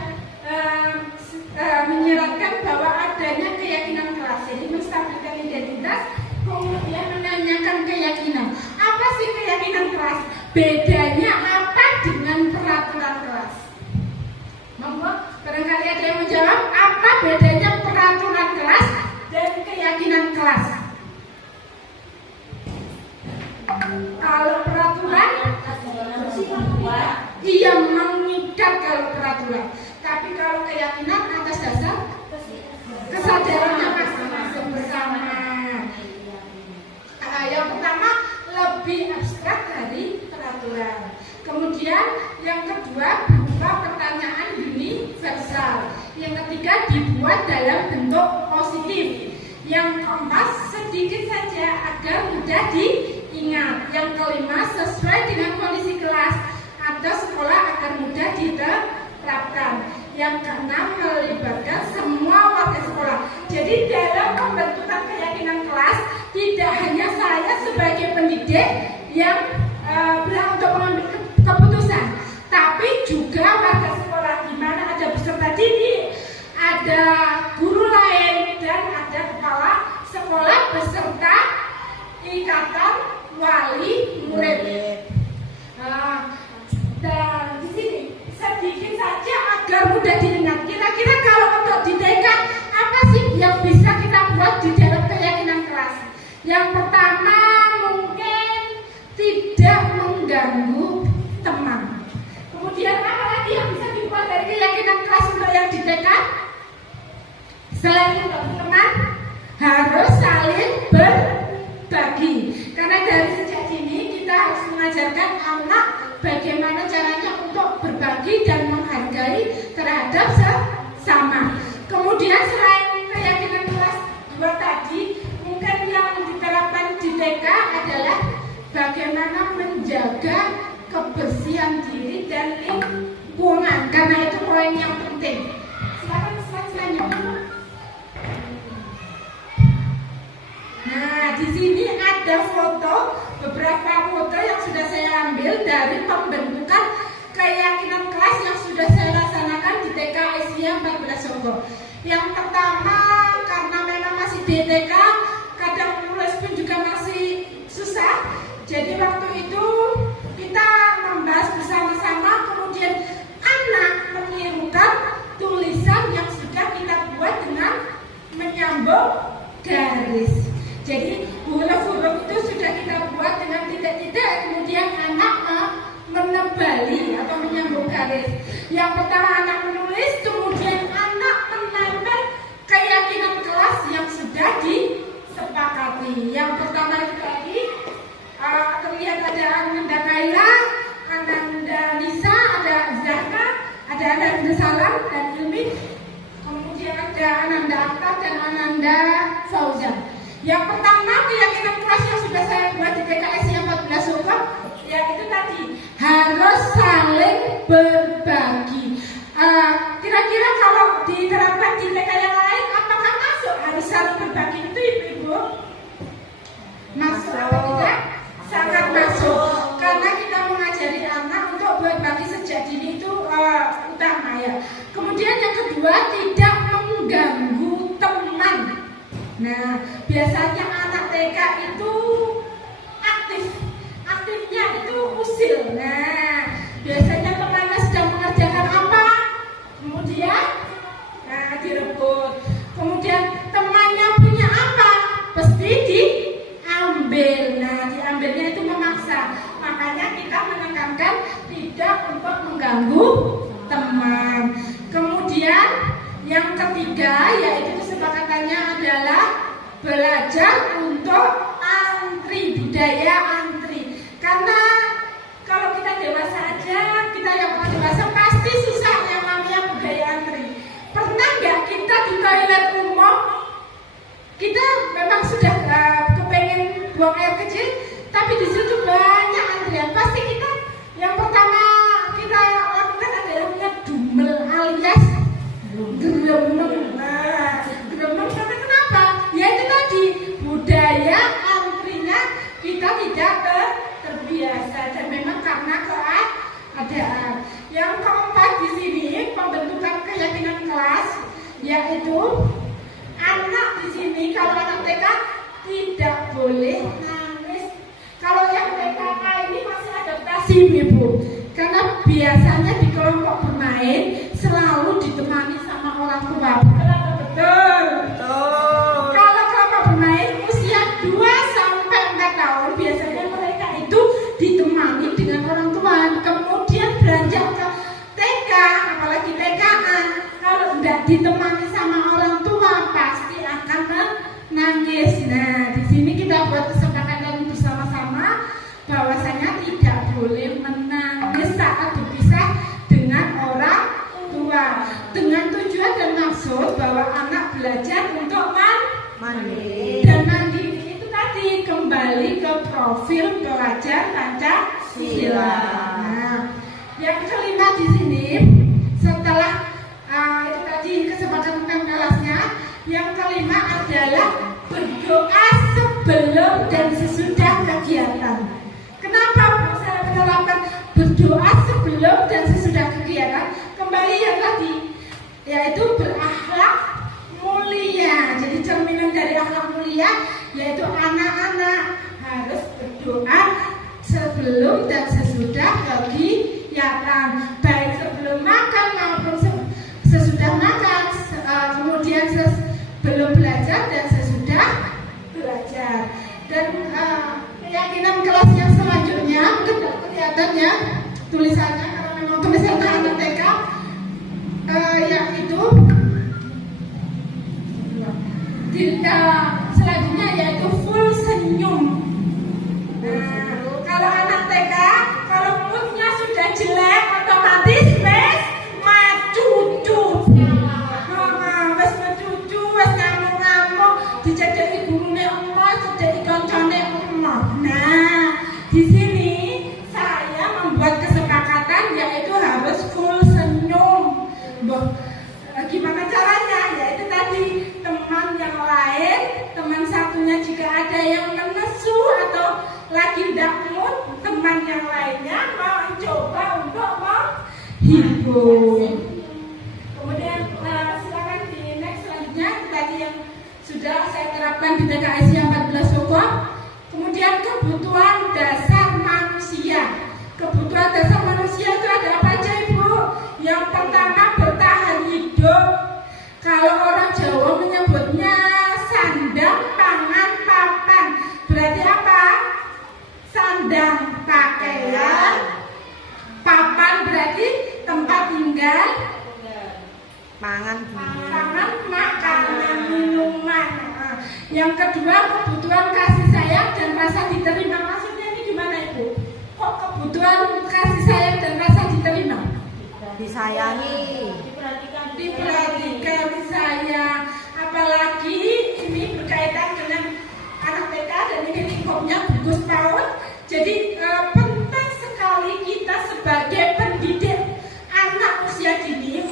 menyeratkan bahwa adanya keyakinan kelas, jadi menstabilkan identitas, kemudian menanyakan keyakinan. Apa sih keyakinan kelas? Bedanya apa dengan peraturan kelas? Monggo, barangkali ada yang menjawab apa bedanya peraturan kelas dan keyakinan kelas? Kalau peraturan, iya mengikat kalau peraturan. Tapi kalau keyakinan atas dasar kesadarannya masing-masing bersama. Yang pertama lebih abstrak dari peraturan. Kemudian yang kedua berupa pertanyaan universal. Yang ketiga dibuat dalam bentuk positif. Yang keempat sedikit saja agar mudah diingat. Yang kelima sesuai dengan kondisi kelas atau sekolah agar mudah diterapkan. Yang keenam melibatkan semua warga sekolah. Jadi dalam pembentukan keyakinan kelas tidak hanya saya sebagai pendidik yang berhak untuk mengambil keputusan, tapi juga warga sekolah, di mana ada peserta didik, ada guru lain, dan ada kepala sekolah beserta ikatan wali murid. Dan di sini sedikit saja agar mudah diingat. Kira-kira kalau untuk di TK apa sih yang bisa kita buat di dalam keyakinan kelas? Yang pertama mungkin tidak mengganggu teman. Kemudian apa lagi yang bisa dibuat dari keyakinan kelas untuk yang di TK? Selain mengganggu teman, harus saling berbagi. Karena dari sejak dini kita harus mengajarkan anak bagaimana caranya untuk berbagi dan menghargai terhadap sesama. Kemudian kebersihan diri dan lingkungan, karena itu poin yang penting. Silakan slide selanjutnya. Nah, di sini ada beberapa foto yang sudah saya ambil dari pembentukan keyakinan kelas yang sudah saya laksanakan di TK Asia 14 Songko. Yang pertama, karena memang masih di TK, kadang menulis pun juga masih susah. Jadi waktu itu kita membahas bersama-sama, kemudian anak menirukan tulisan yang sudah kita buat dengan menyambung garis. Jadi huruf-huruf itu sudah kita buat dengan titik-titik, kemudian anak menebali atau menyambung garis. Yang pertama anak menulis, kemudian anak menempel keyakinan kelas yang sudah disepakati. Yang pertama itu tadi terlihat ada Ananda Kaila, Ananda Nisa, ada Zahra, ada Ananda Salam dan Ilmi, kemudian ada Ananda Akhtar dan Ananda Fauzan. Yang pertama keyakinan kelas yang sudah saya buat di TKS yang 14 Songko, yaitu tadi harus saling berbagi. Kira-kira kalau diterapkan di TK yang lain, apakah masuk harus saling berbagi itu, Ibu-ibu? Masuk atau tidak? Sangat masuk, karena kita mengajari anak untuk berbagi sejak dini itu utama ya. Kemudian yang kedua, tidak mengganggu teman. Nah, biasanya anak TK itu aktifnya itu usil. Nah, biasanya temannya sedang mengerjakan apa, kemudian direbut. Kemudian temannya punya apa, pasti diambil. Nah, diambilnya itu memaksa. Makanya kita menekankan tidak untuk mengganggu teman. Kemudian yang ketiga, yaitu kesepakatannya adalah belajar untuk antri, budaya antri. Karena kalau kita dewasa aja, kita yang dewasa pasti susah yang namanya budaya antri. Pernah nggak kita di toilet umum, kita memang sudah kepengen buang air kecil, tapi di situ banyak antrian. Pasti kita yang pertama kita lakukan adalah ngedumel alias geremeng. Nah, geremeng karena kenapa? Ya itu tadi, budaya antrinya kita tidak terbiasa dan memang karena keadaan. Yang keempat di sini pembentukan keyakinan kelas, yaitu anak di sini kalau anak TK tidak boleh nangis. Kalau yang TKK ini masih adaptasi, Ibu. Karena biasanya di kelompok bermain selalu ditemani sama orang tua. Betul. Kalau kelompok bermain usia 2 sampai 4 tahun biasanya mereka itu ditemani dengan orang tua. Kemudian beranjak ke TK, apalagi TKan, kalau tidak ditemani sama orang tua pasti akan nangis. Nah, di sini kita buat kesepakatan bersama-sama bahwasanya tidak boleh menangis saat berpisah dengan orang tua, dengan tujuan dan maksud bahwa anak belajar untuk mandiri. Dan mandiri itu tadi kembali ke profil belajar Pancasila. Nah, yang kelima di sini setelah itu tadi kesepakatan kelasnya, yang kelima adalah berdoa sebelum dan sesudah kegiatan. Kenapa saya menerapkan berdoa sebelum dan sesudah kegiatan? Kembali yang tadi, yaitu berakhlak mulia. Jadi cerminan dari akhlak mulia, yaitu anak-anak harus berdoa sebelum dan sesudah kegiatan, baik sebelum makan maupun sesudah makan, kemudian sebelum belajar dan sesudah belajar. Dan keyakinan kelas yang selanjutnya mungkin tidak kelihatan ya tulisannya karena memang tulisan anak TK, yaitu selanjutnya yaitu full senyum. Kalau anak TK, kalau moodnya sudah jelek otomatis wes macucu, wes macucu, wes ngamuk-ngamuk, dicedeki gurune emas, dicedeki koncone emas. Nah, di sini saya membuat diterapkan di TKSI 14 Bogor. Kemudian kebutuhan dasar manusia. Kebutuhan dasar manusia itu ada apa aja Ibu? Yang pertama bertahan hidup. Kalau orang Jawa menyebutnya sandang, pangan, papan. Berarti apa? Sandang pakaian, papan berarti tempat tinggal, Pangan. makanan, minuman. Nah, yang kedua kebutuhan kasih sayang dan rasa diterima. Maksudnya ini gimana Ibu? Kok kebutuhan kasih sayang dan rasa diterima? Disayangi. Diperhatikan, disayang. Apalagi ini berkaitan dengan anak TK dan ini lingkupnya gugus PAUD. Jadi penting sekali kita sebagai pendidik anak usia dini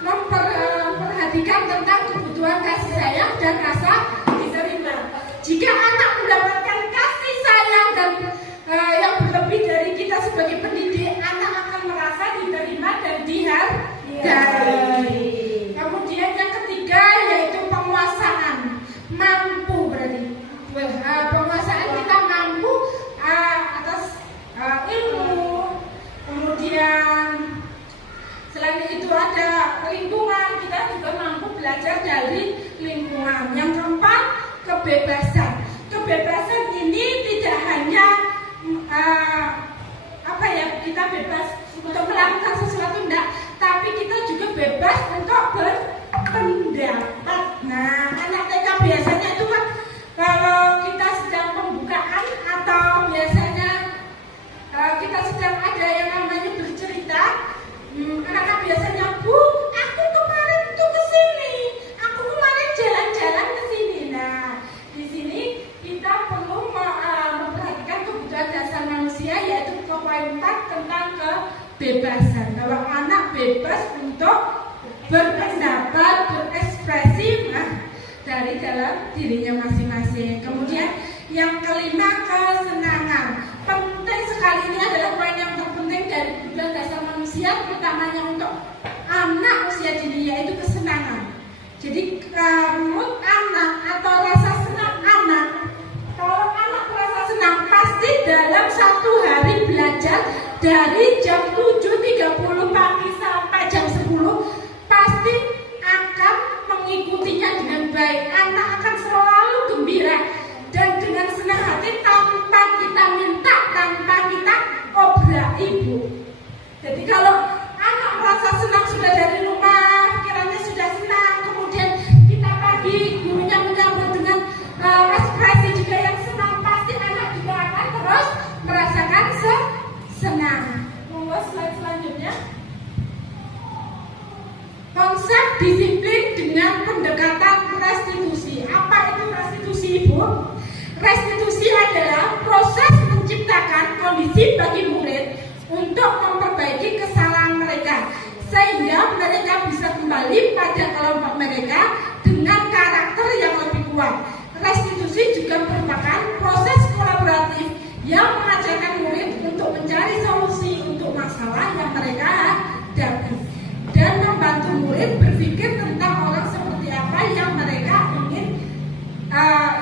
memperhatikan tentang kebutuhan kasih sayang dan rasa diterima. Jika anak mendapatkan kasih sayang dan yang berlebih dari kita sebagai pendidik, anak akan merasa diterima dan dihargai. Kemudian yang ketiga yaitu penguasaan, mampu berarti. Penguasaan kita mampu atas ilmu. Kemudian selain itu ada lingkungan, kita juga mampu belajar dari lingkungan. Yang keempat, kebebasan. Kebebasan ini tidak hanya kita bebas untuk melakukan sesuatu enggak, tapi kita juga bebas untuk berpendapat. Nah, anak TK biasanya itu kan kalau kita sedang pembukaan atau biasanya kita sedang ada yang namanya bercerita, anak-anak biasanya, Bu, aku kemarin tuh kesini, aku kemarin jalan-jalan ke sini. Nah, di sini kita perlu memperhatikan kebutuhan dasar manusia, yaitu poin 4 tentang kebebasan. Kalau anak bebas untuk berpendapat, berekspresi dari dalam dirinya masing-masing. Kemudian yang kelima, kesenangan. Penting sekali, ini adalah poin yang terpenting dari kebutuhan dasar manusia, terutamanya untuk anak usia dini, yaitu kesenangan. Jadi mood anak atau rasa senang anak, kalau anak merasa senang, pasti dalam satu hari belajar dari jam 7.30 pagi sampai jam 10 pasti akan mengikutinya dengan baik. Anak akan selalu gembira dan dengan senang hati tanpa kita minta, tanpa kita obrak Ibu. Jadi kalau anak merasa senang sudah dari rumah, pikirannya sudah senang, kemudian kita pagi gurunya menyambut dengan ekspresi juga yang senang, pasti anak juga akan terus merasakan senang. Monggo slide selanjutnya. Konsep disiplin dengan pendekatan restitusi. Apa itu restitusi, Ibu? Restitusi adalah proses menciptakan kondisi bagi murid untuk memperbaiki kesalahan mereka, sehingga mereka bisa kembali pada kelompok mereka dengan karakter yang lebih kuat. Restitusi juga merupakan proses kolaboratif yang mengajarkan murid untuk mencari solusi untuk masalah yang mereka hadapi dan membantu murid berpikir tentang orang seperti apa yang mereka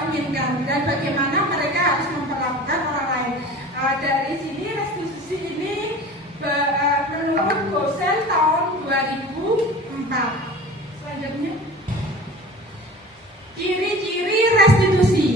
inginkan dan bagaimana mereka harus memperlakukan orang lain. Dari sini restitusi ini menurut Gosel tahun 2004. Selanjutnya, ciri-ciri restitusi.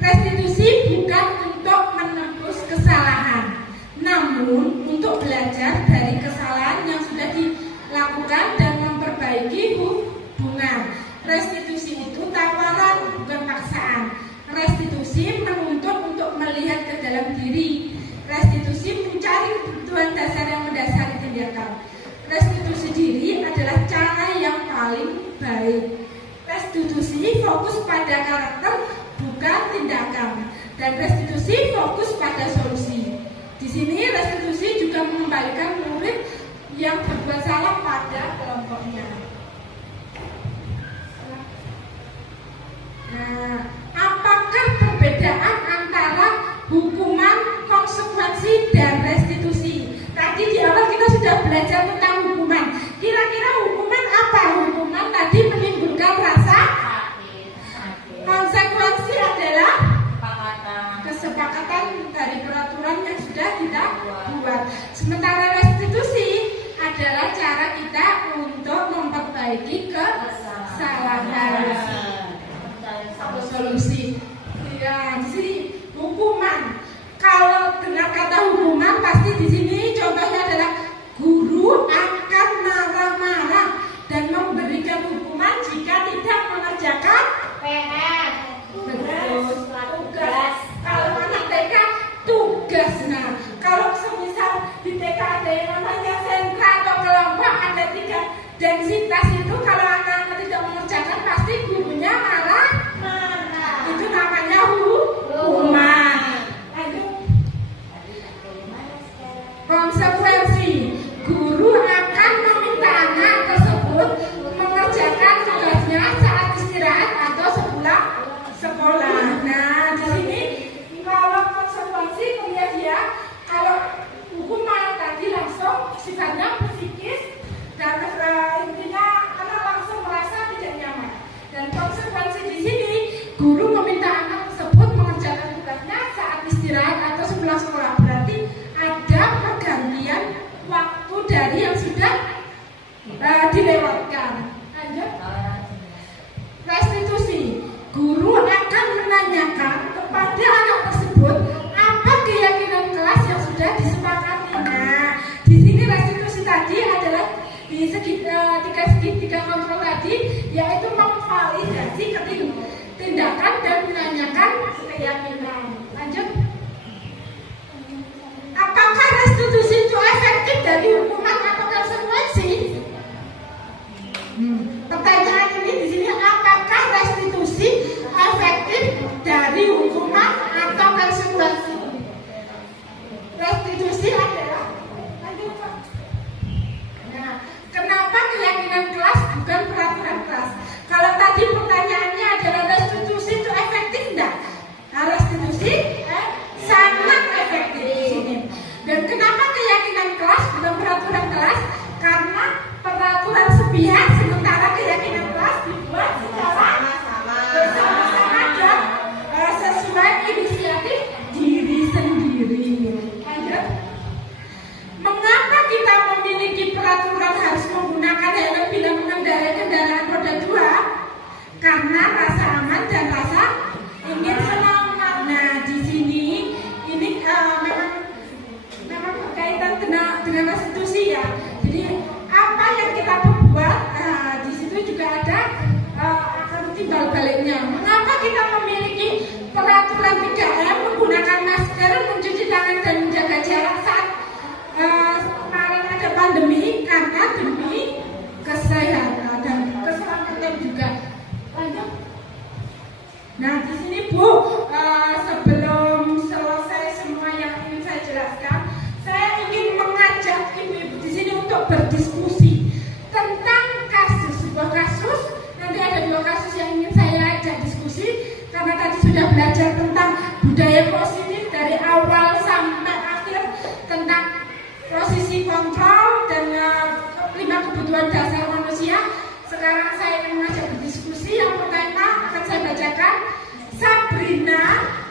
Restitusi bukan untuk menebus kesalahan, namun untuk belajar dari kesalahan yang sudah dilakukan dan memperbaiki hubungan. Restitusi itu tawaran, bukan paksaan. Restitusi menuntut untuk melihat ke dalam diri. Restitusi mencari kebutuhan dasar yang mendasari tindakan. Restitusi diri adalah cara yang paling baik. Restitusi fokus pada karakter, bukan tindakan. Dan restitusi fokus pada solusi. Di sini restitusi juga mengembalikan murid yang berbuat salah pada kelompoknya. Nah, apakah perbedaan antara hukuman, konsekuensi, dan restitusi? Tadi di awal kita sudah belajar tentang hukuman. Kira-kira hukuman apa? Hukuman tadi menimbulkan rasa. Konsekuensi solusi. Ya, di sini hukuman. Kalau dengan kata hukuman pasti di sini contohnya adalah guru akan marah-marah dan memberikan hukuman jika tidak mengerjakan PR. tugas. Kalau anak TK tugas. Nah, kalau semisal di TK ada yang namanya sentra atau kelompok ada 3 densitas itu, kalau anak-anak tidak mengerjakan pasti gurunya marah. Itu namanya hukuman. Lanjut. Konsekuensi, guru akan meminta anak tersebut mengerjakan tugasnya saat istirahat atau sepulang sekolah. Nah, di sini kalau konsekuensi kemudian dia, kalau hukuman tadi langsung sifatnya psikis dan intinya anak langsung merasa tidak nyaman. Dan konsekuensi di sini guru meminta anak tersebut mengerjakan tugasnya saat istirahat atau sepulang sekolah. Berarti ada pergantian waktu dari yang sudah dilewatkan. Lanjut. Restitusi, guru akan menanyakan kepada anak tersebut apa keyakinan kelas yang sudah disepakati. Nah, di sini restitusi tadi adalah di tiga kontrol tadi, yaitu memvalidasi tindakan dan menanyakan keyakinan. Lanjut. Apakah restitusi itu efektif dari hukuman atau konsekuensi? Pertanyaan ini di sini, apakah restitusi efektif dari hukuman atau konsekuensi? Restitusi adalah, nah, kenapa keyakinan kelas bukan peraturan kelas? Kalau tadi pertanyaannya adalah restitusi itu efektif enggak? Nah, restitusi sangat efektif di sini. Dan kenapa keyakinan kelas bukan peraturan kelas? Karena peraturan sepihak, sementara keyakinan kelas dibuat secara bersama-sama dan sesuai inisiatif diri sendiri. Lanjut. Mengapa kita memiliki peraturan harus menggunakan helm bila mengendarai kendaraan roda 2? Karena rasa aman dan rasa ingin selamat. Nah, di sini ini memang berkaitan dengan restitusi ya. Jadi apa yang kita perbuat, di situ juga ada akan timbal baliknya. Mengapa kita memiliki peraturan 3M, menggunakan masker, mencuci tangan dan menjaga jarak saat kemarin ada pandemi? Karena demi kesehatan dan keselamatan juga. Lanjut. Nah, di sini Bu, sebelum selesai semua yang ingin saya jelaskan, saya ingin mengajak ibu-ibu di sini untuk berdiskusi tentang sebuah kasus. Nanti ada 2 kasus yang ingin saya ajak diskusi, karena tadi sudah belajar tentang budaya positif dari awal sampai akhir, tentang posisi kontrol dan 5 kebutuhan dasar manusia. Sekarang saya ingin mengajak berdiskusi. Yang pertama akan saya bacakan. Sabrina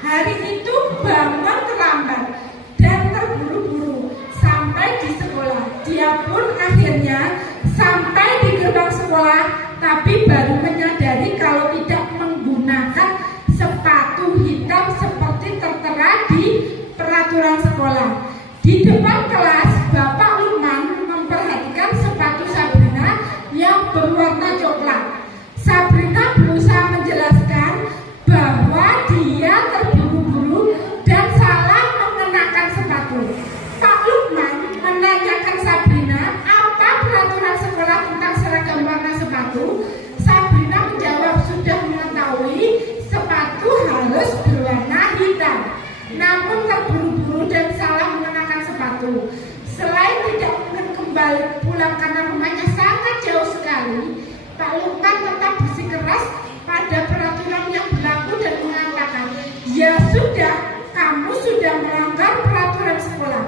hari itu bangun terlambat dan terburu-buru sampai di sekolah. Dia pun akhirnya sampai di gerbang sekolah, tapi baru menyadari kalau tidak menggunakan sepatu hitam seperti tertera di peraturan sekolah. Di depan kelas, Bapak Lukman memperhatikan sepatu Sabrina yang berwarna coklat. Sabrina berusaha menjelaskan bahwa dia terburu-buru dan salah mengenakan sepatu. Pak Lukman menanyakan Sabrina apa peraturan sekolah tentang seragam warna sepatu. Sabrina menjawab sudah mengetahui sepatu harus berwarna hitam, namun terburu-buru dan salah mengenakan sepatu. Selain tidak mungkin kembali pulang karena rumahnya sangat jauh sekali, Pak Lukman tetap bersikeras pada peraturan yang berlaku dan mengatakan, ya sudah, kamu sudah melanggar peraturan sekolah.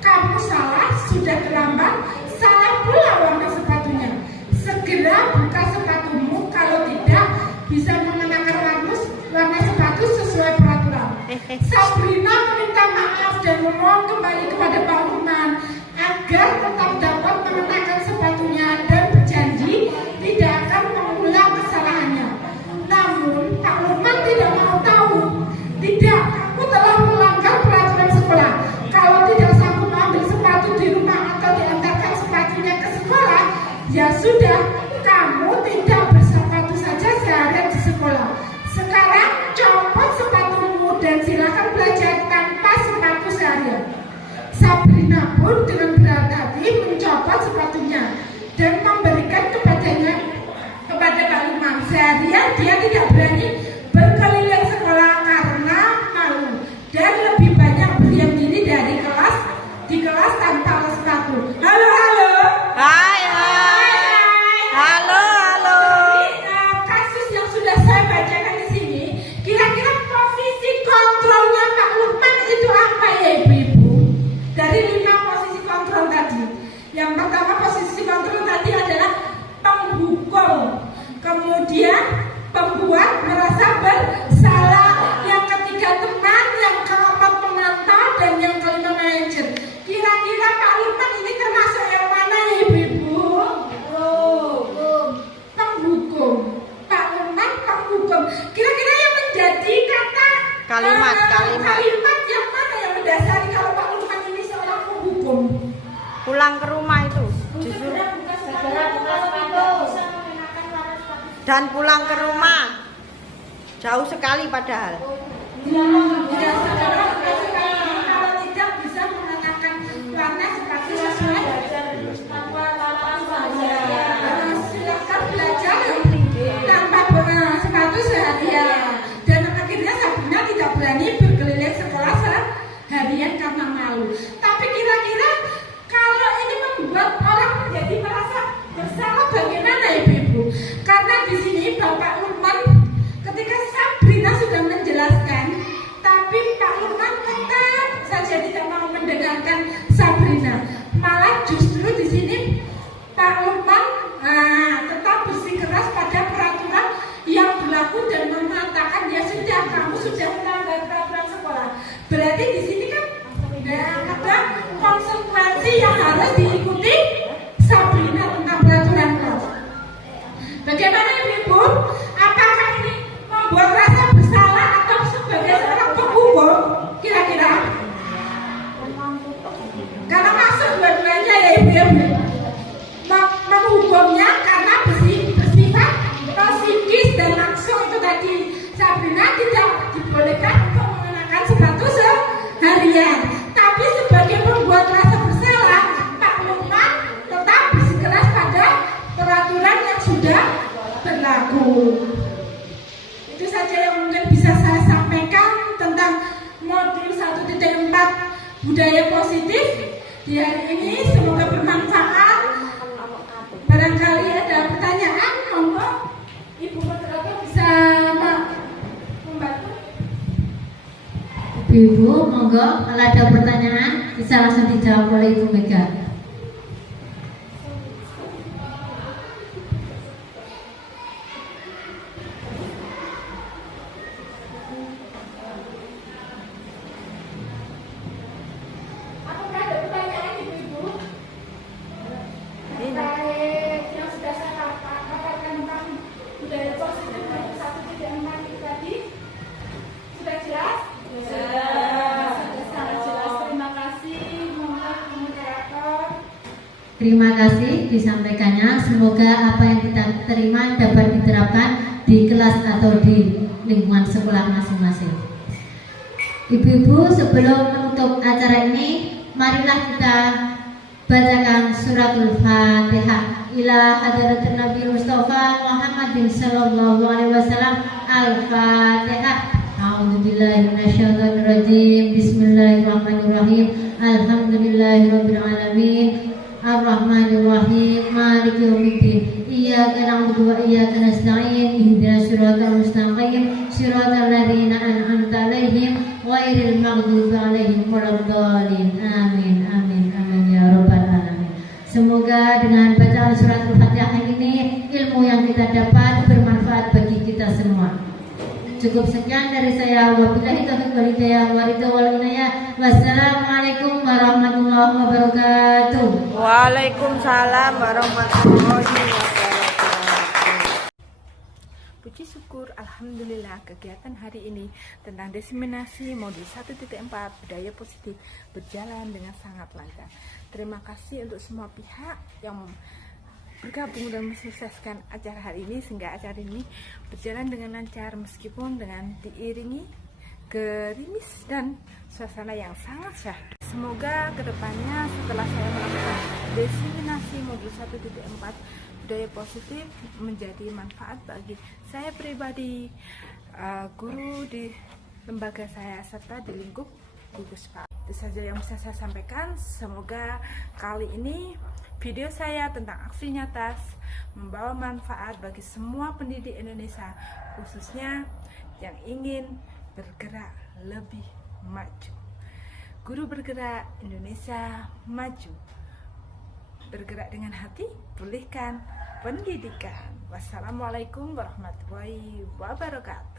Kamu salah, sudah terlambat, salah pula warna sepatunya. Segera buka sepatumu, kalau tidak bisa mengenakan warna sepatu sesuai peraturan. Sabrina meminta maaf dan memohon kembali kepada Pak Lukman agar tetap dapat mengenakan sepatunya dan berjanji tidak akan mengulang kesalahannya. Namun Pak Lukman tidak pun dengan berat hati mencopot sepatunya dan memberikan kepada Pak Lukman. Seharian dia tidak berani berkeliling sekolah karena malu dan lebih banyak berdiam diri di kelas tanpa alas sepatu. Halo. Hai. Halo. Kasus yang sudah saya bacakan di sini, kira-kira posisi kontrolnya Pak Lukman itu apa ya ibu-ibu? Dari 5 posisi kontrol tadi, yang pertama posisi kontrol tadi adalah penghukum, kemudian pembuat merasa bersalah, yang ketiga teman, yang keempat pemantau, dan yang kelima manajer. Kira-kira Pak Lukman ini termasuk yang mana ya ibu-ibu? Penghukum. Pak Lukman penghukum. Kira-kira yang menjadi kata Kalimat. kalimat yang mana yang mendasari kalau Pak Lukman ini seorang penghukum? Pulang ke rumah itu disuruh dan pulang ke rumah jauh sekali padahal. Kalau tidak bisa mengenakan warna sepatu sesuai, silakan belajar tanpa sepatu seharian. Dan akhirnya Sabrina tidak berani berkeliling sekolah seharian karena malu. Tapi kira-kira kalau ini membuat orang menjadi merasa bersalah bagaimana ibu-ibu? Karena di sini Bapak Lukman ketika Sabrina sudah menjelaskan, tapi Pak Lukman tetap saja tidak mau mendengarkan Sabrina. Malah justru di sini Pak Lukman tetap bersikeras pada peraturan yang berlaku dan mengatakan ya sudah, kamu sudah melanggar peraturan sekolah. Berarti di sini kan ada konsekuensi yang harus diikuti Sabrina tentang peraturan kelas. Bagaimana ibu? Apakah ini membuat rasa bersalah atau sebagai seorang penghukum? Kira-kira? Karena masuk dua-duanya ya ibu. Menghukumnya karena bersifat psikis dan langsung itu tadi. Sabrina tidak dibolehkan untuk mengenakan sepatu seharian. Tapi sebagai pembuat rasa bersalah, Pak Lukman tetap bersikeras pada peraturan yang sudah berlaku. Itu saja yang mungkin bisa saya sampaikan tentang modul 1.4 budaya positif di hari ini. Semoga bermanfaat. Barangkali ada pertanyaan, monggo Ibu Moderator bisa membantu. Ibu, monggo kalau ada pertanyaan bisa langsung dijawab oleh Ibu Mega. Apakah ada pertanyaan ibu-ibu terkait yang sudah saya katakan tentang budaya positif dari 1.4 itu tadi? Sudah jelas? Sudah sangat jelas. Terima kasih. Monggo Ibu Moderator. Terima kasih disampaikannya. Semoga apa yang kita terima dapat diterapkan di kelas atau di lingkungan sekolah masing-masing. Ibu-ibu, sebelum menutup acara ini, marilah kita bacakan suratul Fatihah ila hadratin Nabi Mustafa Muhammadin sallallahu alaihi wasallam. Al-Fatihah. A'udzubillahi minasyaitonirrajim. Bismillahirrahmanirrahim. Alhamdulillahirabbil alamin. Ar-Rahmanir-Rahim. Maliki yaumiddin. Iyyaka na'budu wa iyyaka nasta'in. Ihdinas siratal mustaqim. Siratal ladzina an'amta 'alaihim ghairil maghdubi 'alaihim waladdallin. Amin. Amin. Amin ya rabbal alamin. Semoga dengan bacaan surat Al-Fatihah ini ilmu yang kita dapat bermanfaat bagi kita semua. Cukup sekian dari saya. Wabillahi taufiq wal hidayah wa ridha wal inayah. Wassalamualaikum warahmatullahi wabarakatuh. Waalaikumsalam warahmatullahi wabarakatuh. Puji syukur, alhamdulillah, kegiatan hari ini tentang diseminasi modul 1.4 budaya positif berjalan dengan sangat lancar. Terima kasih untuk semua pihak yang bergabung dan mensukseskan acara hari ini sehingga acara ini berjalan dengan lancar meskipun dengan diiringi gerimis dan suasana yang sangat syahdu. Semoga kedepannya setelah saya melakukan diseminasi modul 1.4 budaya positif menjadi manfaat bagi saya pribadi, guru di lembaga saya, serta di lingkup gugus PAUD. Itu saja yang bisa saya sampaikan. Semoga kali ini video saya tentang aksi nyata membawa manfaat bagi semua pendidik Indonesia, khususnya yang ingin bergerak lebih maju. Guru bergerak, Indonesia maju. Bergerak dengan hati, pulihkan pendidikan. Wassalamualaikum warahmatullahi wabarakatuh.